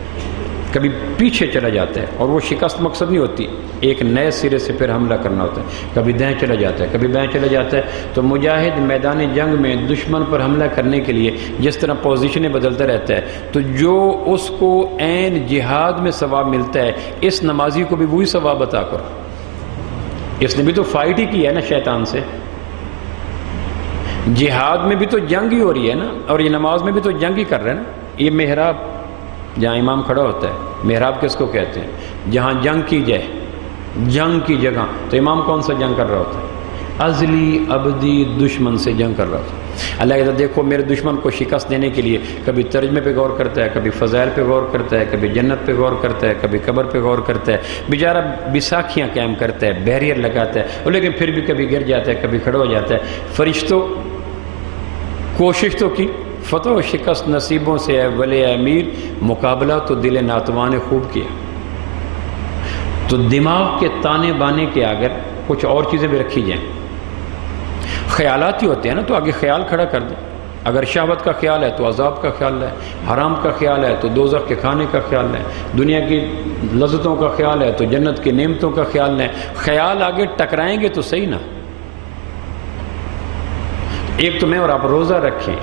کبھی پیچھے چلا جاتا ہے اور وہ شکست مقصد نہیں ہوتی، ایک نئے سرے سے پھر حملہ کرنا ہوتا ہے، کبھی دائیں چلا جاتا ہے، کبھی بائیں چلا جاتا ہے۔ تو مجاہد میدان جنگ میں دشمن پر حملہ کرنے کے لیے جس طرح پوزیشنیں بدلتا رہتا ہے، تو جو اس کو عین جہاد میں ثواب ملتا ہے اس نمازی کو بھی وہی ثواب عطا کرو۔ اس نے بھی تو فائٹ ہی کی ہے نا شیطان سے، جہاد میں بھی تو جنگ ہی ہو رہی ہے نا، اور یہ نماز میں بھی تو جنگ ہی کر رہے ہیں نا۔ یہ محراب جہاں امام کھڑا ہوتا ہے، محراب کس کو کہتے ہیں؟ جہاں جنگ کی جائے، جنگ کی جگہ۔ تو امام کون سا جنگ کر رہا ہوتا ہے؟ ازلی ابدی دشمن سے جنگ کر رہا ہوتا ہے۔ اللہ کہتا ہے دیکھو میرے دشمن کو شکست دینے کے لیے کبھی ترجمے پہ غور کرتا ہے، کبھی فضائل پہ غور کرتا ہے، کبھی جنت پہ غور کرتا ہے، کبھی قبر پہ غور کرتا ہے، بیچارہ بیساکھیاں قائم کرتا ہے، بیریئر لگاتا ہے، لیکن پھر بھی کبھی گر جاتا ہے، کبھی کھڑا ہو جاتا ہے۔ فرشتوں کوشش تو کی، فتح و شکست نصیبوں سے ہے ولی امیر، مقابلہ تو دل ناتواں نے خوب کیا۔ تو دماغ کے تانے بانے کے اگر کچھ اور چیزیں بھی رکھی جائیں، خیالات ہی ہوتے ہیں نا، تو آگے خیال کھڑا کر دیں۔ اگر شہوت کا خیال ہے تو عذاب کا خیال ہے، حرام کا خیال ہے تو دوزخ کے کھانے کا خیال ہے، دنیا کی لذتوں کا خیال ہے تو جنت کی نعمتوں کا خیال ہے۔ خیال آگے ٹکرائیں گے تو صحیح نا۔ ایک تو میں اور آپ روزہ رکھیں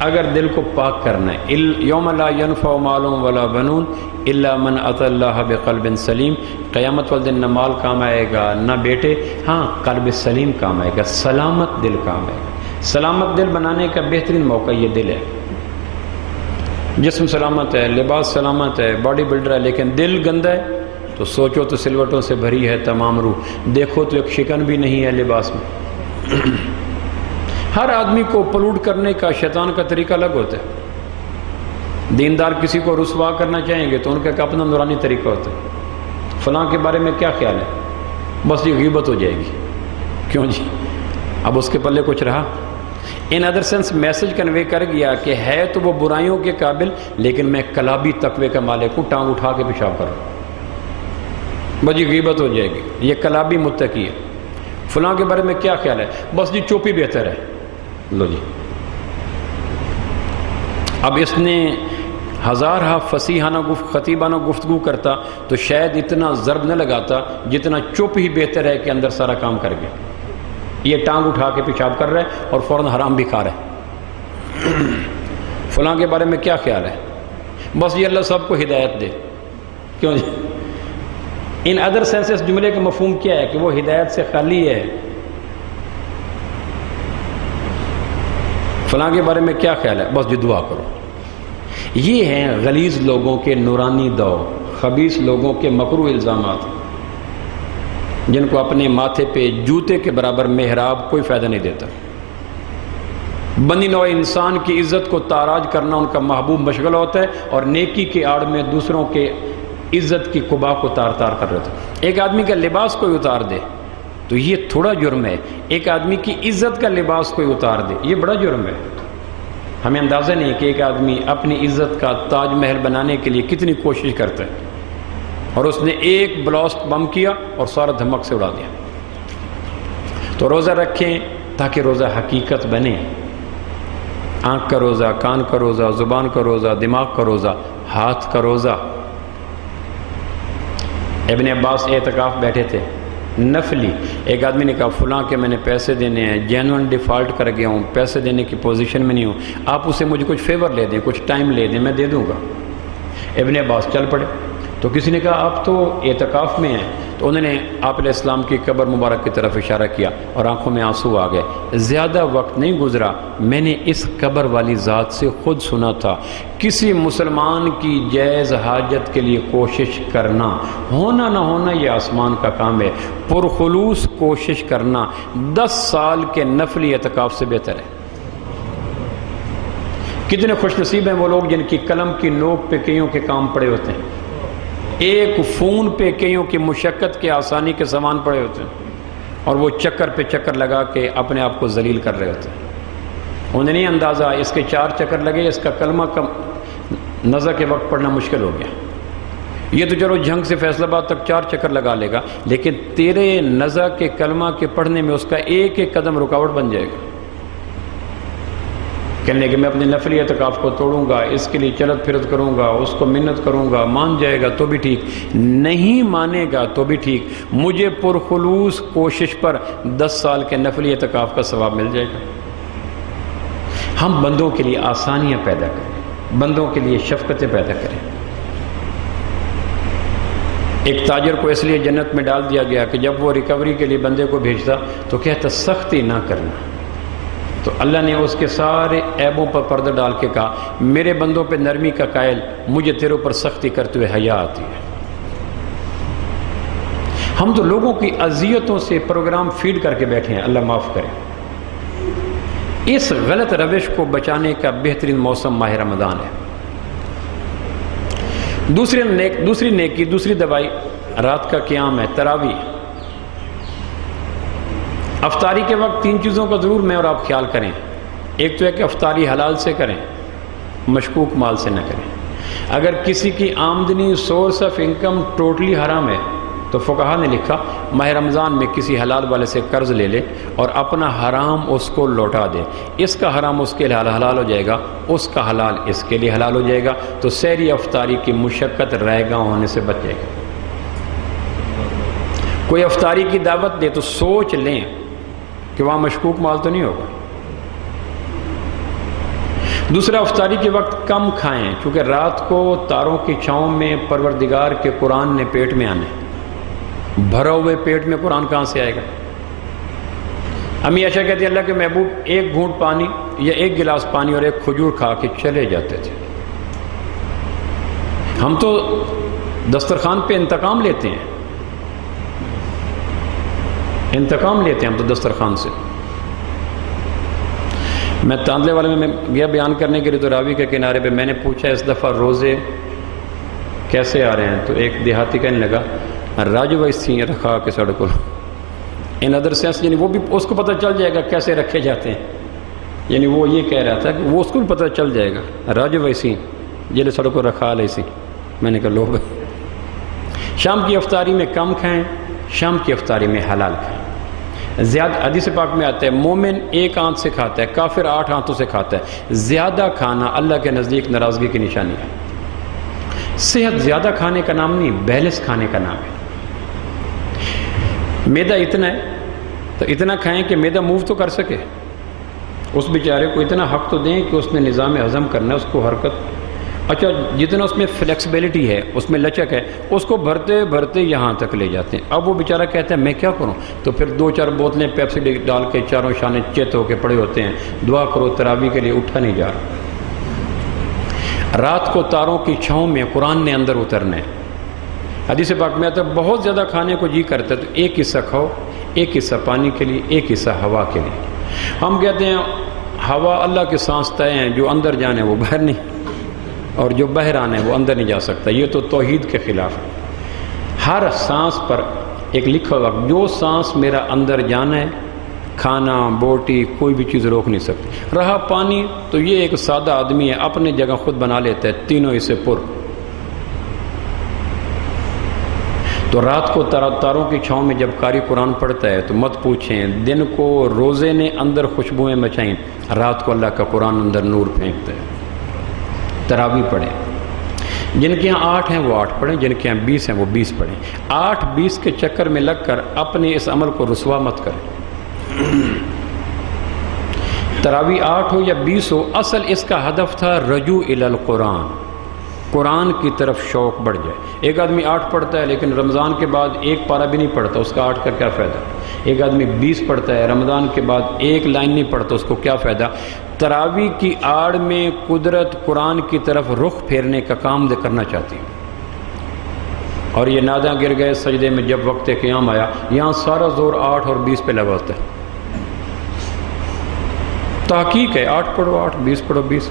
اگر دل کو پاک کرنا ہے، یوم لا ینفع مال ولا بنون الا من اتى اللہ بقلب سلیم، قیامت والدن نہ مال کام آئے گا نہ بیٹے، ہاں قلب سلیم کام آئے گا، سلامت دل کام آئے گا۔ سلامت دل بنانے کا بہترین موقع یہ دل ہے۔ جسم سلامت ہے، لباس سلامت ہے، باڈی بلڈر ہے، لیکن دل گندا ہے تو سوچو تو سلوٹوں سے بھری ہے تمام روح، دیکھو تو ایک شکن بھی نہیں ہے لباس میں۔ ہر آدمی کو پلوٹ کرنے کا شیطان کا طریقہ الگ ہوتا ہے۔ دیندار کسی کو رسوا کرنا چاہیں گے تو ان کا ایک اپنا نورانی طریقہ ہوتا ہے، فلاں کے بارے میں کیا خیال ہے، بس یہ غیبت ہو جائے گی، کیوں جی اب اس کے پلے کچھ رہا۔ In other sense message convey کر گیا کہ ہے تو وہ برائیوں کے قابل، لیکن میں کلابی تقوی کا مالک ہوں، ٹانگ اٹھا کے پیشاب کر رہا ہوں، بس یہ غیبت ہو جائے گی، یہ کلابی متقی ہے۔ فلاں کے بارے میں کیا خیال ہے، بس جی چوپی بہتر ہے، لو جی۔ اب اس نے ہزارہ فصیحانہ خطیبانہ گفتگو کرتا تو شاید اتنا ضرب نہ لگاتا جتنا چپ ہی بہتر ہے کہ اندر سارا کام کر گیا۔ یہ ٹانگ اٹھا کے پیشاب کر رہا ہے اور فوراً حرام بھی کھا رہا ہے۔ فلاں کے بارے میں کیا خیال ہے، بس یہ اللہ سب کو ہدایت دے، کیوں جی۔ ان ادر سینسز جملے کا مفہوم کیا ہے کہ وہ ہدایت سے خالی ہے۔ فلاں کے بارے میں کیا خیال ہے، بس جو دعا کرو۔ یہ ہیں غلیظ لوگوں کے نورانی دو، خبیث لوگوں کے مکروہ الزامات، جن کو اپنے ماتھے پہ جوتے کے برابر محراب کوئی فائدہ نہیں دیتا۔ بنی نوع انسان کی عزت کو تاراج کرنا ان کا محبوب مشغلہ ہوتا ہے، اور نیکی کے آڑ میں دوسروں کے عزت کی قبا کو تار تار کر رہے تھے۔ ایک آدمی کا لباس کوئی اتار دے تو یہ تھوڑا جرم ہے، ایک آدمی کی عزت کا لباس کوئی اتار دے یہ بڑا جرم ہے۔ ہمیں اندازہ نہیں کہ ایک آدمی اپنی عزت کا تاج محل بنانے کے لیے کتنی کوشش کرتا ہے، اور اس نے ایک بلاسٹ بم کیا اور سارا دھمک سے اڑا دیا۔ تو روزہ رکھیں تاکہ روزہ حقیقت بنے، آنکھ کا روزہ، کان کا روزہ، زبان کا روزہ، دماغ کا روزہ، ہاتھ کا روزہ۔ ابن عباس اعتکاف بیٹھے تھے، نفلی. ایک آدمی نے کہا فلاں کے میں نے پیسے دینے ہیں، جینون ڈیفالٹ کر گیا ہوں، پیسے دینے کی پوزیشن میں نہیں ہوں، آپ اسے مجھے کچھ فیور لے دیں، کچھ ٹائم لے دیں، میں دے دوں گا. ابن عباس چل پڑے. تو کسی نے کہا آپ تو اعتکاف میں ہیں، تو انہوں نے آپ علیہ السلام کی قبر مبارک کی طرف اشارہ کیا اور آنکھوں میں آنسو آ گئے. زیادہ وقت نہیں گزرا، میں نے اس قبر والی ذات سے خود سنا تھا، کسی مسلمان کی جائز حاجت کے لیے کوشش کرنا، ہونا نہ ہونا یہ آسمان کا کام ہے، پرخلوص کوشش کرنا 10 سال کے نفلی اعتکاف سے بہتر ہے. کتنے خوش نصیب ہیں وہ لوگ جن کی قلم کی نوک پہ کئیوں کے کام پڑے ہوتے ہیں، ایک فون پہ کئیوں کی مشقت کے آسانی کے سامان پڑے ہوتے ہیں، اور وہ چکر پہ چکر لگا کے اپنے آپ کو ذلیل کر رہے ہوتے ہیں. انہیں نہیں اندازہ اس کے 4 چکر لگے، اس کا کلمہ نزع کے وقت پڑھنا مشکل ہو گیا. یہ تو چلو جھنگ سے فیصل آباد تک 4 چکر لگا لے گا، لیکن تیرے نزع کے کلمہ کے پڑھنے میں اس کا ایک ایک قدم رکاوٹ بن جائے گا. کہنے کہ میں اپنے نفلی اعتکاف کو توڑوں گا، اس کے لیے چلت پھرت کروں گا، اس کو منت کروں گا، مان جائے گا تو بھی ٹھیک، نہیں مانے گا تو بھی ٹھیک، مجھے پرخلوص کوشش پر 10 سال کے نفلی اعتکاف کا ثواب مل جائے گا. ہم بندوں کے لیے آسانیاں پیدا کریں، بندوں کے لیے شفقتیں پیدا کریں. ایک تاجر کو اس لیے جنت میں ڈال دیا گیا کہ جب وہ ریکوری کے لیے بندے کو بھیجتا تو کہتا سختی نہ کرنا. تو اللہ نے اس کے سارے عیبوں پر پردہ ڈال کے کہا میرے بندوں پہ نرمی کا قائل، مجھے تیرے اوپر سختی کرتے ہوئے حیا آتی ہے. ہم تو لوگوں کی اذیتوں سے پروگرام فیڈ کر کے بیٹھے ہیں، اللہ معاف کرے. اس غلط روش کو بچانے کا بہترین موسم ماہ رمضان ہے. دوسری نیکی، دوسری دوائی رات کا قیام ہے، تراویح. افطاری کے وقت 3 چیزوں کا ضرور میں اور آپ خیال کریں. ایک تو ہے کہ افطاری حلال سے کریں، مشکوک مال سے نہ کریں. اگر کسی کی آمدنی سورس آف انکم ٹوٹلی حرام ہے تو فقہا نے لکھا ماہ رمضان میں کسی حلال والے سے قرض لے لے اور اپنا حرام اس کو لوٹا دے. اس کا حرام اس کے لیے حلال ہو جائے گا، اس کا حلال اس کے لیے حلال ہو جائے گا، تو سحری افطاری کی مشقت رائے گاں ہونے سے بچ جائے گا. کوئی افطاری کی دعوت دے تو سوچ لیں کہ وہاں مشکوک مال تو نہیں ہوگا. دوسرا، افطاری کے وقت کم کھائیں، چونکہ رات کو تاروں کی چھاؤں میں پروردگار کے قرآن نے پیٹ میں آنے. بھرا ہوئے پیٹ میں قرآن کہاں سے آئے گا؟ امی عائشہ کہتی ہیں اللہ کے محبوب 1 گھونٹ پانی یا 1 گلاس پانی اور 1 کھجور کھا کے چلے جاتے تھے. ہم تو دسترخوان پہ انتقام لیتے ہیں، انتقام لیتے ہیں ہم تو دسترخوان سے. میں تاندلے والے میں گیا بیان کرنے کے لیے تو راوی کے کنارے پہ میں نے پوچھا اس دفعہ روزے کیسے آ رہے ہیں؟ تو ایک دیہاتی کہنے لگا راجو ویسی رکھا کے سڑکوں ان ادر سینس، یعنی وہ بھی اس کو پتہ چل جائے گا کیسے رکھے جاتے ہیں. یعنی وہ یہ کہہ رہا تھا کہ وہ اس کو بھی پتہ چل جائے گا راجو ویسی جلے سڑکوں رکھا لے سی. میں نے کہا لو بھائی، شام کی افطاری میں کم کھائیں، شام کی افطاری میں حلال کھائیں. زیادہ حدیث پاک میں آتا ہے مومن 1 آنت سے کھاتا ہے، کافر 8 آنتوں سے کھاتا ہے. زیادہ کھانا اللہ کے نزدیک ناراضگی کی نشانی ہے. صحت زیادہ کھانے کا نام نہیں، بیلنس کھانے کا نام ہے. میدا اتنا ہے تو اتنا کھائیں کہ میدا موو تو کر سکے. اس بیچارے کو اتنا حق تو دیں کہ اس نے نظام ہضم کرنا ہے، اس کو حرکت. اچھا جتنا اس میں فلیکسیبلٹی ہے، اس میں لچک ہے، اس کو بھرتے بھرتے یہاں تک لے جاتے ہیں. اب وہ بیچارہ کہتا ہے میں کیا کروں؟ تو پھر 2-4 بوتلیں پیپسی ڈال کے چاروں شانے چت ہو کے پڑے ہوتے ہیں. دعا کرو تراویح کے لیے اٹھا نہیں جا رہا. رات کو تاروں کی چھاؤں میں قرآن نے اندر اترنا ہے. حدیث پاک میں آتا ہے بہت زیادہ کھانے کو جی کرتا ہے تو 1 حصہ کھاؤ، 1 حصہ پانی کے لیے، 1 حصہ ہوا کے لیے. ہم کہتے ہیں ہوا اللہ کے سانس طے ہیں، جو اندر جانے وہ باہر نہیں، اور جو باہر آنے وہ اندر نہیں جا سکتا. یہ تو توحید کے خلاف ہے. ہر سانس پر ایک لکھا ہوا جو سانس میرا اندر جانا ہے، کھانا بوٹی کوئی بھی چیز روک نہیں سکتی. رہا پانی تو یہ ایک سادہ آدمی ہے، اپنے جگہ خود بنا لیتا ہے، تینوں اسے پر. تو رات کو تاروں کی چھاؤں میں جب قاری قرآن پڑھتا ہے تو مت پوچھیں. دن کو روزے نے اندر خوشبوئیں مچائیں، رات کو اللہ کا قرآن اندر نور پھینکتا ہے. تراویح پڑھیں. جن کے یہاں 8 ہیں وہ 8 پڑھیں، جن کے یہاں 20 ہیں وہ 20 پڑھیں۔ 8-20 کے چکر میں لگ کر اپنے اس عمل کو رسوا مت کریں۔ تراویح 8 ہو یا 20 ہو، اصل اس کا ہدف تھا رجوع الی القرآن، قرآن کی طرف شوق بڑھ جائے۔ ایک آدمی 8 پڑھتا ہے لیکن رمضان کے بعد ایک پارہ بھی نہیں پڑھتا، اس کا 8 کا کیا فائدہ؟ ایک آدمی 20 پڑھتا ہے، رمضان کے بعد ایک لائن نہیں پڑھتا، اس کو کیا فائدہ؟ تراویح کی آڑ میں قدرت قرآن کی طرف رخ پھیرنے کا کام کرنا چاہتی ہے، اور یہ ناداں گر گئے سجدے میں جب وقت قیام آیا، یہاں سارا زور 8 اور 20 پہ لگا ہوتا ہے۔ تحقیق ہے 8 پڑھو 8، 20 پڑھو 20،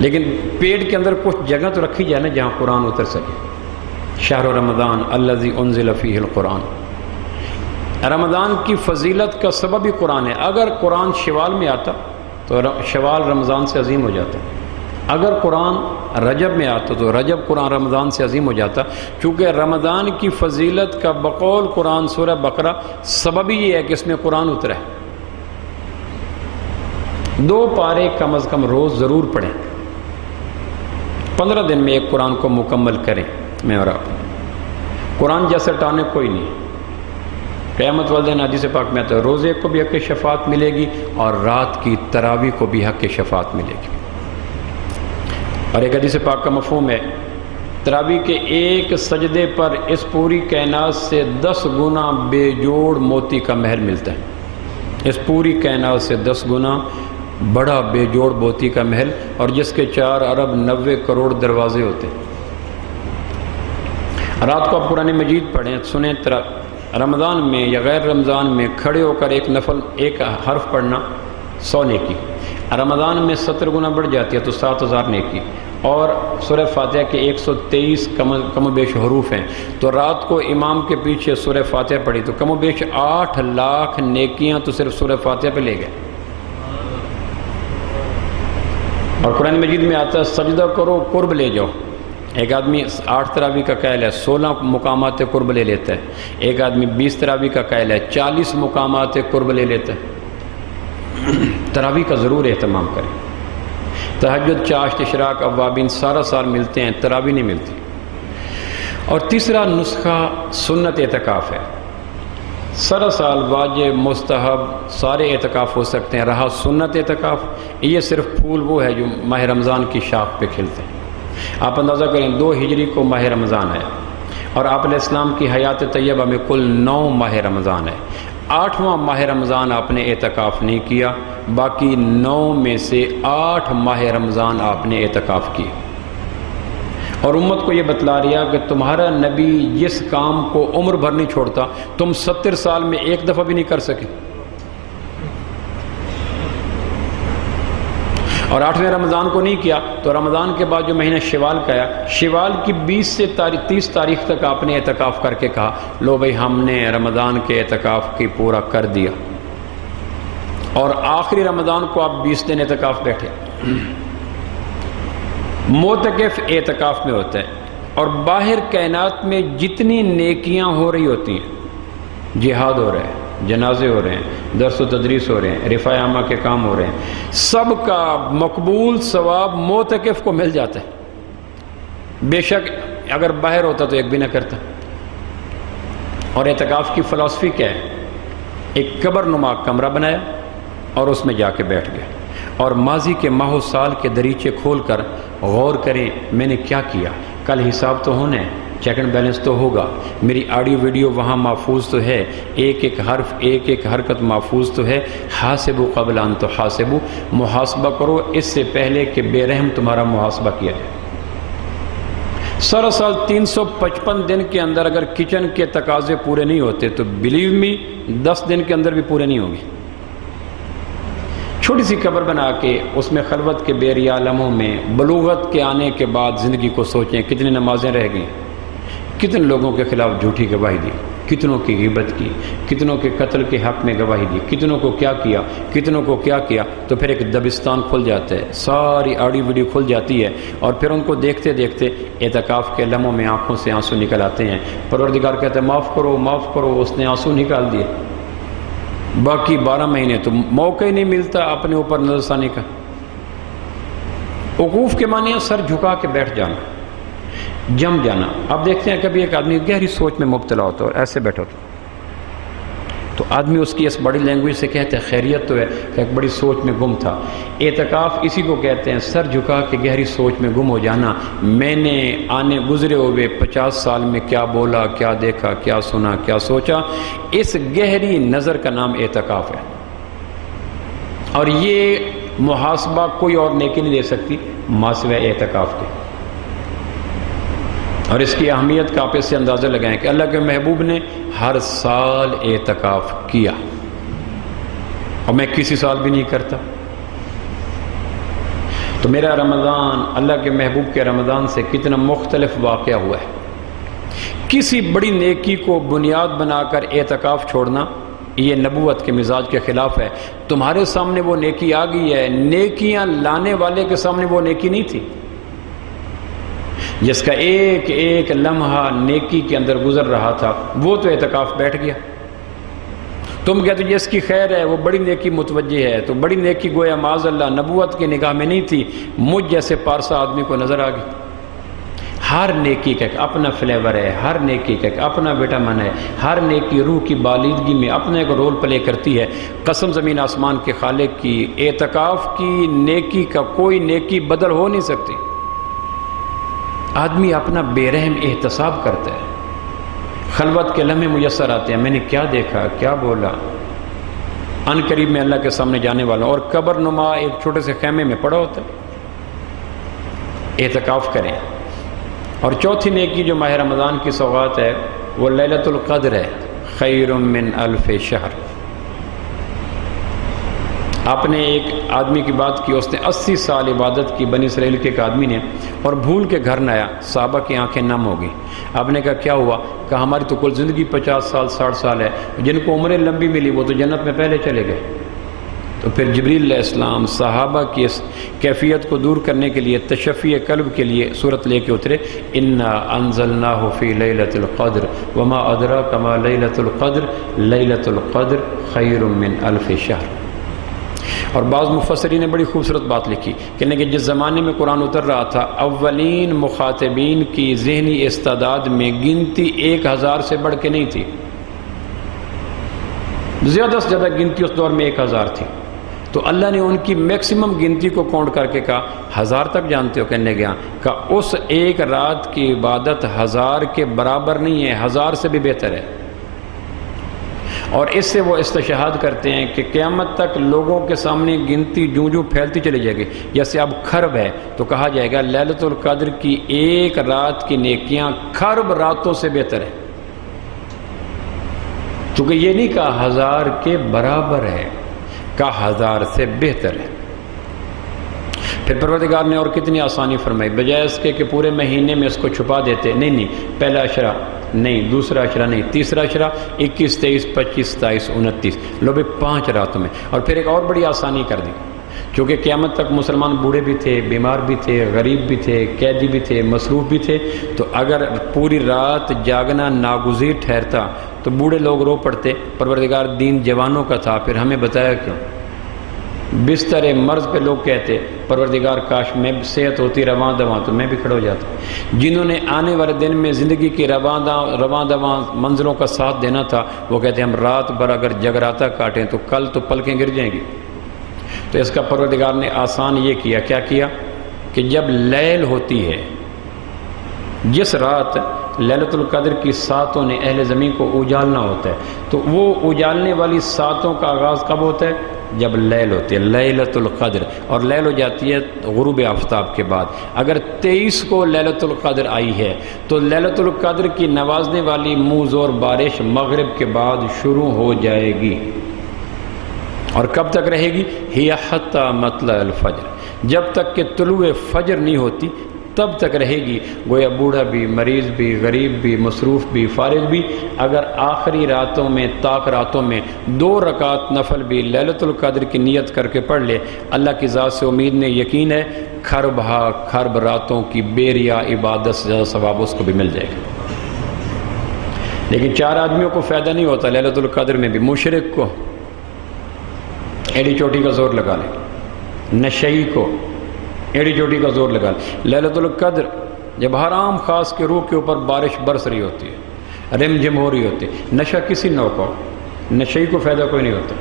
لیکن پیٹ کے اندر کچھ جگہ تو رکھی جائے نا جہاں قرآن اتر سکے۔ شہر رمضان الذی انزل فیہ القرآن، رمضان کی فضیلت کا سبب ہی قرآن ہے۔ اگر قرآن شوال میں آتا تو شوال رمضان سے عظیم ہو جاتا، اگر قرآن رجب میں آتا تو رجب قرآن رمضان سے عظیم ہو جاتا، چونکہ رمضان کی فضیلت کا بقول قرآن سورہ بقرہ سبب ہی یہ ہے کہ اس میں قرآن اترا ہے۔ 2 پارے کم از کم روز ضرور پڑھیں، 15 دن میں ایک قرآن کو مکمل کریں۔ میں اور آپ قرآن جیسا ٹانے کوئی نہیں، قیامت والے دن حدیث پاک میں آتا ہے روزے کو بھی حق شفاعت ملے گی اور رات کی تراویح کو بھی حق شفاعت ملے گی۔ اور ایک حدیث پاک کا مفہوم ہے تراویح کے ایک سجدے پر اس پوری کائنات سے 10 گنا بے جوڑ موتی کا محل ملتا ہے، اس پوری کائنات سے 10 گنا بڑا بے جوڑ موتی کا محل، اور جس کے 4 ارب 90 کروڑ دروازے ہوتے ہیں۔ رات کو آپ قرآن مجید پڑھیں، سنیں، رمضان میں یا غیر رمضان میں کھڑے ہو کر ایک حرف پڑھنا 100 نیکی، رمضان میں 70 گنا بڑھ جاتی ہے تو 7000 نیکی، اور سورہ فاتحہ کے 123 کم و بیش حروف ہیں، تو رات کو امام کے پیچھے سورہ فاتحہ پڑھی تو کم و بیش 8 لاکھ نیکیاں تو صرف سورہ فاتحہ پہ لے گئے۔ اور قرآن مجید میں آتا ہے سجدہ کرو قرب لے جاؤ۔ ایک آدمی 8 تراویح کا قائل ہے 16 مقامات قرب لے لیتا ہے، ایک آدمی 20 تراویح کا قائل ہے 40 مقامات قرب لے لیتا ہے۔ تراویح کا ضرور اہتمام کریں۔ تہجد، چاشت، اشراق، اوابین سارا سال ملتے ہیں، تراویح نہیں ملتی۔ اور تیسرا نسخہ سنت اعتکاف ہے، سارا سال واجب مستحب سارے اعتکاف ہو سکتے ہیں، رہا سنت اعتکاف، یہ صرف پھول وہ ہے جو ماہ رمضان کی شاخ پہ کھلتے ہیں۔ آپ اندازہ کریں 2 ہجری کو ماہ رمضان ہے، اور آپ علیہ السلام کی حیات طیبہ میں کل 9 ماہ رمضان ہے۔ 8واں ماہ رمضان آپ نے اعتکاف نہیں کیا، باقی 9 میں سے 8 ماہ رمضان آپ نے اعتکاف کی، اور امت کو یہ بتلا رہا کہ تمہارا نبی جس کام کو عمر بھر نہیں چھوڑتا تم 70 سال میں ایک دفعہ بھی نہیں کر سکے۔ اور 8ویں رمضان کو نہیں کیا تو رمضان کے بعد جو مہینہ شوال کا ہے، شوال کی 20 سے 30 تاریخ تک آپ نے اعتکاف کر کے کہا لو بھائی ہم نے رمضان کے اعتکاف کی پورا کر دیا، اور آخری رمضان کو آپ 20 دن اعتکاف بیٹھے۔ معتکف اعتکاف میں ہوتا ہے، اور باہر کائنات میں جتنی نیکیاں ہو رہی ہوتی ہیں، جہاد ہو رہا ہے، جنازے ہو رہے ہیں، درس و تدریس ہو رہے ہیں، رفع عامہ کے کام ہو رہے ہیں، سب کا مقبول ثواب معتکف کو مل جاتا ہے، بے شک اگر باہر ہوتا تو ایک بھی نہ کرتا۔ اور اعتکاف کی فلسفی کیا ہے؟ ایک قبر نما کمرہ بنایا اور اس میں جا کے بیٹھ گئے، اور ماضی کے ماہ و سال کے دریچے کھول کر غور کریں میں نے کیا کیا، کل حساب تو ہونا ہے، چیک اینڈ بیلنس تو ہوگا، میری آڈیو ویڈیو وہاں محفوظ تو ہے، ایک ایک حرف ایک ایک حرکت محفوظ تو ہے، حاسبو قبل ان تحاسبو، محاسبہ کرو اس سے پہلے کہ بے رحم تمہارا محاسبہ کیا جائے۔ سارا سال 355 دن کے اندر اگر کچن کے تقاضے پورے نہیں ہوتے تو بلیو می 10 دن کے اندر بھی پورے نہیں ہوں گے۔ چھوٹی سی قبر بنا کے اس میں خلوت کے بیریا لمحوں میں بلوغت کے آنے کے بعد زندگی کو سوچیں، کتنی نمازیں رہ گئیں، کتنے لوگوں کے خلاف جھوٹی گواہی دی، کتنوں کی غیبت کی، کتنوں کے قتل کے حق میں گواہی دی، کتنوں کو کیا کیا، کتنوں کو کیا کیا، تو پھر ایک دبستان کھل جاتا ہے، ساری آڈیو ویڈیو کھل جاتی ہے، اور پھر ان کو دیکھتے دیکھتے اعتکاف کے لمحوں میں آنکھوں سے آنسو نکل آتے ہیں۔ پروردگار کہتے ہیں معاف کرو معاف کرو، اس نے آنسو نکال دیے، باقی 12 مہینے تو موقع ہی نہیں ملتا اپنے اوپر نظر ثانی کا۔ وقوف کے معنی ہے سر جھکا کے بیٹھ جانا، جم جانا. اب دیکھتے ہیں کبھی ایک آدمی گہری سوچ میں مبتلا ہوتا ہے اور ایسے بیٹھا ہوتا تو آدمی اس کی اس بڑی لینگویج سے کہتے ہیں خیریت تو ہے کہ ایک بڑی سوچ میں گم تھا. اعتکاف اسی کو کہتے ہیں سر جھکا کے گہری سوچ میں گم ہو جانا. میں نے آنے گزرے ہوئے 50 سال میں کیا بولا، کیا دیکھا، کیا سنا، کیا سوچا، اس گہری نظر کا نام اعتکاف ہے. اور یہ محاسبہ کوئی اور نیکی نہیں دے سکتی ما سوائے اعتکاف کے. اور اس کی اہمیت کا آپ اس سے اندازہ لگائیں کہ اللہ کے محبوب نے ہر سال اعتکاف کیا اور میں کسی سال بھی نہیں کرتا. تو میرا رمضان اللہ کے محبوب کے رمضان سے کتنا مختلف واقعہ ہوا ہے. کسی بڑی نیکی کو بنیاد بنا کر اعتکاف چھوڑنا یہ نبوت کے مزاج کے خلاف ہے. تمہارے سامنے وہ نیکی آ گئی ہے، نیکیاں لانے والے کے سامنے وہ نیکی نہیں تھی. جس کا ایک ایک لمحہ نیکی کے اندر گزر رہا تھا وہ تو اعتکاف بیٹھ گیا. تم کہتے ہو جس کی خیر ہے وہ بڑی نیکی متوجہ ہے، تو بڑی نیکی گویا معاذ اللہ نبوت کی نگاہ میں نہیں تھی، مجھ جیسے پارسا آدمی کو نظر آ گئی. ہر نیکی کا ایک اپنا فلیور ہے، ہر نیکی کا ایک اپنا وٹامن ہے، ہر نیکی روح کی بالیدگی میں اپنا ایک رول پلے کرتی ہے. قسم زمین آسمان کے خالق کی، اعتکاف کی نیکی کا کوئی نیکی بدل ہو نہیں سکتی. آدمی اپنا بے رحم احتساب کرتا ہے. خلوت کے لمحے میسر آتے ہیں، میں نے کیا دیکھا، کیا بولا. ان قریب میں اللہ کے سامنے جانے والا اور قبر نما ایک چھوٹے سے خیمے میں پڑا ہوتا ہے. اعتکاف کریں. اور چوتھی نیکی جو ماہ رمضان کی سوغات ہے وہ لیلۃ القدر ہے، خیر من الف شہر. آپ نے ایک آدمی کی بات کی، اس نے 80 سال عبادت کی بنی اسرائیل کے ایک آدمی نے، اور بھول کے گھر نہ آیا. صحابہ کی آنکھیں نم ہو گئی. آپ نے کہا کیا ہوا؟ کہا ہماری تو کل زندگی 50 سال 60 سال ہے، جن کو عمریں لمبی ملی وہ تو جنت میں پہلے چلے گئے. تو پھر جبریل علیہ السلام صحابہ کی اس کیفیت کو دور کرنے کے لیے تشفی قلب کے لیے صورت لے کے اترے، انا انزلناہ فی لیلۃ القدر وما ادراک ما لیلۃ القدر لیلۃ القدر خیر من الف شہر. اور بعض مفسرین نے بڑی خوبصورت بات لکھی کہ جس زمانے میں قرآن اتر رہا تھا اولین مخاطبین کی ذہنی استعداد میں گنتی 1000 سے بڑھ کے نہیں تھی. زیادہ سے زیادہ گنتی اس دور میں 1000 تھی. تو اللہ نے ان کی میکسیمم گنتی کو کاؤنٹ کر کے کہا 1000 تک جانتے ہو؟ کہنے گیا کہ اس ایک رات کی عبادت 1000 کے برابر نہیں ہے، 1000 سے بھی بہتر ہے. اور اس سے وہ استشہاد کرتے ہیں کہ قیامت تک لوگوں کے سامنے گنتی جوں جوں پھیلتی چلی جائے گی. جیسے اب کھرب ہے تو کہا جائے گا لیلۃ القدر کی ایک رات کی نیکیاں کھرب راتوں سے بہتر ہے. چونکہ یہ نہیں کہا 1000 کے برابر ہے، کہا 1000 سے بہتر ہے. پھر پروردگار نے اور کتنی آسانی فرمائی، بجائے اس کے کہ پورے مہینے میں اس کو چھپا دیتے، نہیں پہلا عشرہ نہیں، دوسرا عشرہ نہیں، تیسرا عشرہ 21 23 25 27 29 لو بھی 5 راتوں میں. اور پھر ایک اور بڑی آسانی کر دی، چونکہ قیامت تک مسلمان بوڑھے بھی تھے، بیمار بھی تھے، غریب بھی تھے، قیدی بھی تھے، مصروف بھی تھے. تو اگر پوری رات جاگنا ناگزیر ٹھہرتا تو بوڑھے لوگ رو پڑتے. پروردگار دین جوانوں کا تھا، پھر ہمیں بتایا کیوں. بستر مرض پہ لوگ کہتے پروردگار کاش میں صحت ہوتی رواں دواں تو میں بھی کھڑا ہو جاتا. جنہوں نے آنے والے دن میں زندگی کی رواں دواں منظروں کا ساتھ دینا تھا وہ کہتے ہم رات بھر اگر جگراتا کاٹیں تو کل تو پلکیں گر جائیں گی. تو اس کا پروردگار نے آسان یہ کیا، کیا کیا کہ جب لیل ہوتی ہے، جس رات لیلۃ القدر کی ساتوں نے اہل زمین کو اجالنا ہوتا ہے، تو وہ اجالنے والی ساتوں کا آغاز کب ہوتا ہے؟ جب لیل ہوتی ہے، لیلۃ القدر. اور لیل ہو جاتی ہے غروب آفتاب کے بعد. اگر 23 کو لیلۃ القدر آئی ہے تو لیلۃ القدر کی نوازنے والی منہ زور بارش مغرب کے بعد شروع ہو جائے گی. اور کب تک رہے گی؟ ہی حتی مطلع الفجر، جب تک کہ طلوع فجر نہیں ہوتی تب تک رہے گی. گویا بوڑھا بھی، مریض بھی، غریب بھی، مصروف بھی، فارغ بھی اگر آخری راتوں میں طاق راتوں میں 2 رکعت نفل بھی لیلۃ القدر کی نیت کر کے پڑھ لے، اللہ کی ذات سے امید نے یقین ہے کھرب راتوں کی بیریا عبادت سے زیادہ ثواب اس کو بھی مل جائے گا. لیکن 4 آدمیوں کو فائدہ نہیں ہوتا لیلۃ القدر میں بھی. مشرک کو ایڑی چوٹی کا زور لگا لے، نشئی کو ایڑی چوٹی کا زور لگا لے. لیلۃ القدر جب حرام خاص کے روح کے اوپر بارش برس رہی ہوتی ہے، رم جم ہو رہی ہوتی ہے، نشہ کسی نوع کا، نشئی کو فائدہ کوئی نہیں ہوتا،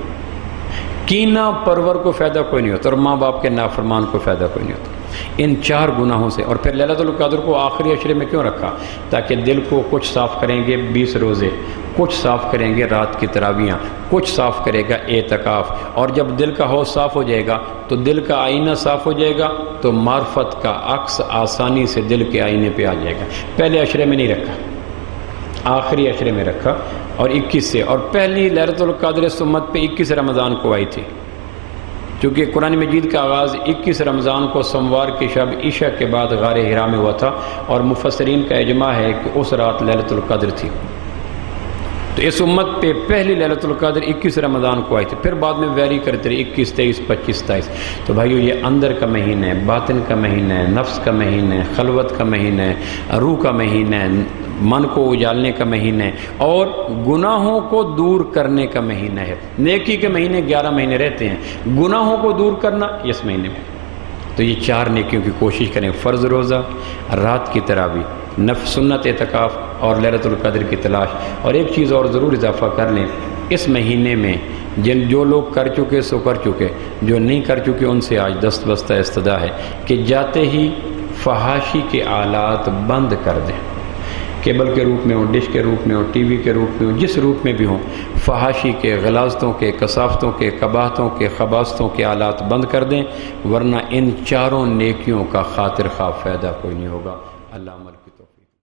کینہ پرور کو فائدہ کوئی نہیں ہوتا، اور ماں باپ کے نافرمان کو فائدہ کوئی نہیں ہوتا، ان 4 گناہوں سے۔ اور پھر لیلۃ القدر کو آخری عشرے میں کیوں رکھا؟ تاکہ دل کو کچھ صاف کریں گے 20 روزے، کچھ صاف کریں گے رات کی تراویحاں، کچھ صاف کرے گا اعتکاف، اور جب دل کا حوض صاف ہو جائے گا تو دل کا آئینہ صاف ہو جائے گا، تو معرفت کا عکس آسانی سے دل کے آئینے پہ آ جائے گا۔ پہلے عشرے میں نہیں رکھا، آخری عشرے میں رکھا، اور 21 سے، اور پہلی لیلۃ القدر اس امت پہ 21 رمضان کو آئی تھی، چونکہ قرآن مجید کا آغاز 21 رمضان کو سوموار کی شب عشاء کے بعد غار حرا میں ہوا تھا، اور مفسرین کا اجماع ہے کہ اس رات لیلۃ القدر تھی۔ تو اس امت پہ پہلی لیلۃ القدر 21 رمضان کو آئی تھی، پھر بعد میں ویری کرتے رہے 21 23 25 27۔ تو بھائیو یہ اندر کا مہینہ ہے، باطن کا مہینہ ہے، نفس کا مہینہ ہے، خلوت کا مہینہ ہے، روح کا مہینہ ہے، من کو اجالنے کا مہینہ ہے، اور گناہوں کو دور کرنے کا مہینہ ہے۔ نیکی کے مہینے 11 مہینے رہتے ہیں، گناہوں کو دور کرنا اس مہینے میں۔ تو یہ 4 نیکیوں کی کوشش کریں، فرض روزہ، رات کی تراویح، نفل سنت اعتکاف، اور لیلۃ القدر کی تلاش۔ اور ایک چیز اور ضرور اضافہ کر لیں، اس مہینے میں جو لوگ کر چکے سو کر چکے، جو نہیں کر چکے ان سے آج دست بستہ استدعا ہے کہ جاتے ہی فحاشی کے آلات بند کر دیں، کیبل کے روپ میں ہوں، ڈش کے روپ میں ہوں، ٹی وی کے روپ میں ہوں، جس روپ میں بھی ہوں، فحاشی کے، غلاظتوں کے، کثافتوں کے، قباحتوں کے، خباثتوں کے آلات بند کر دیں، ورنہ ان 4 نیکیوں کا خاطر خواہ فائدہ کوئی نہیں ہوگا۔ اللہ عمل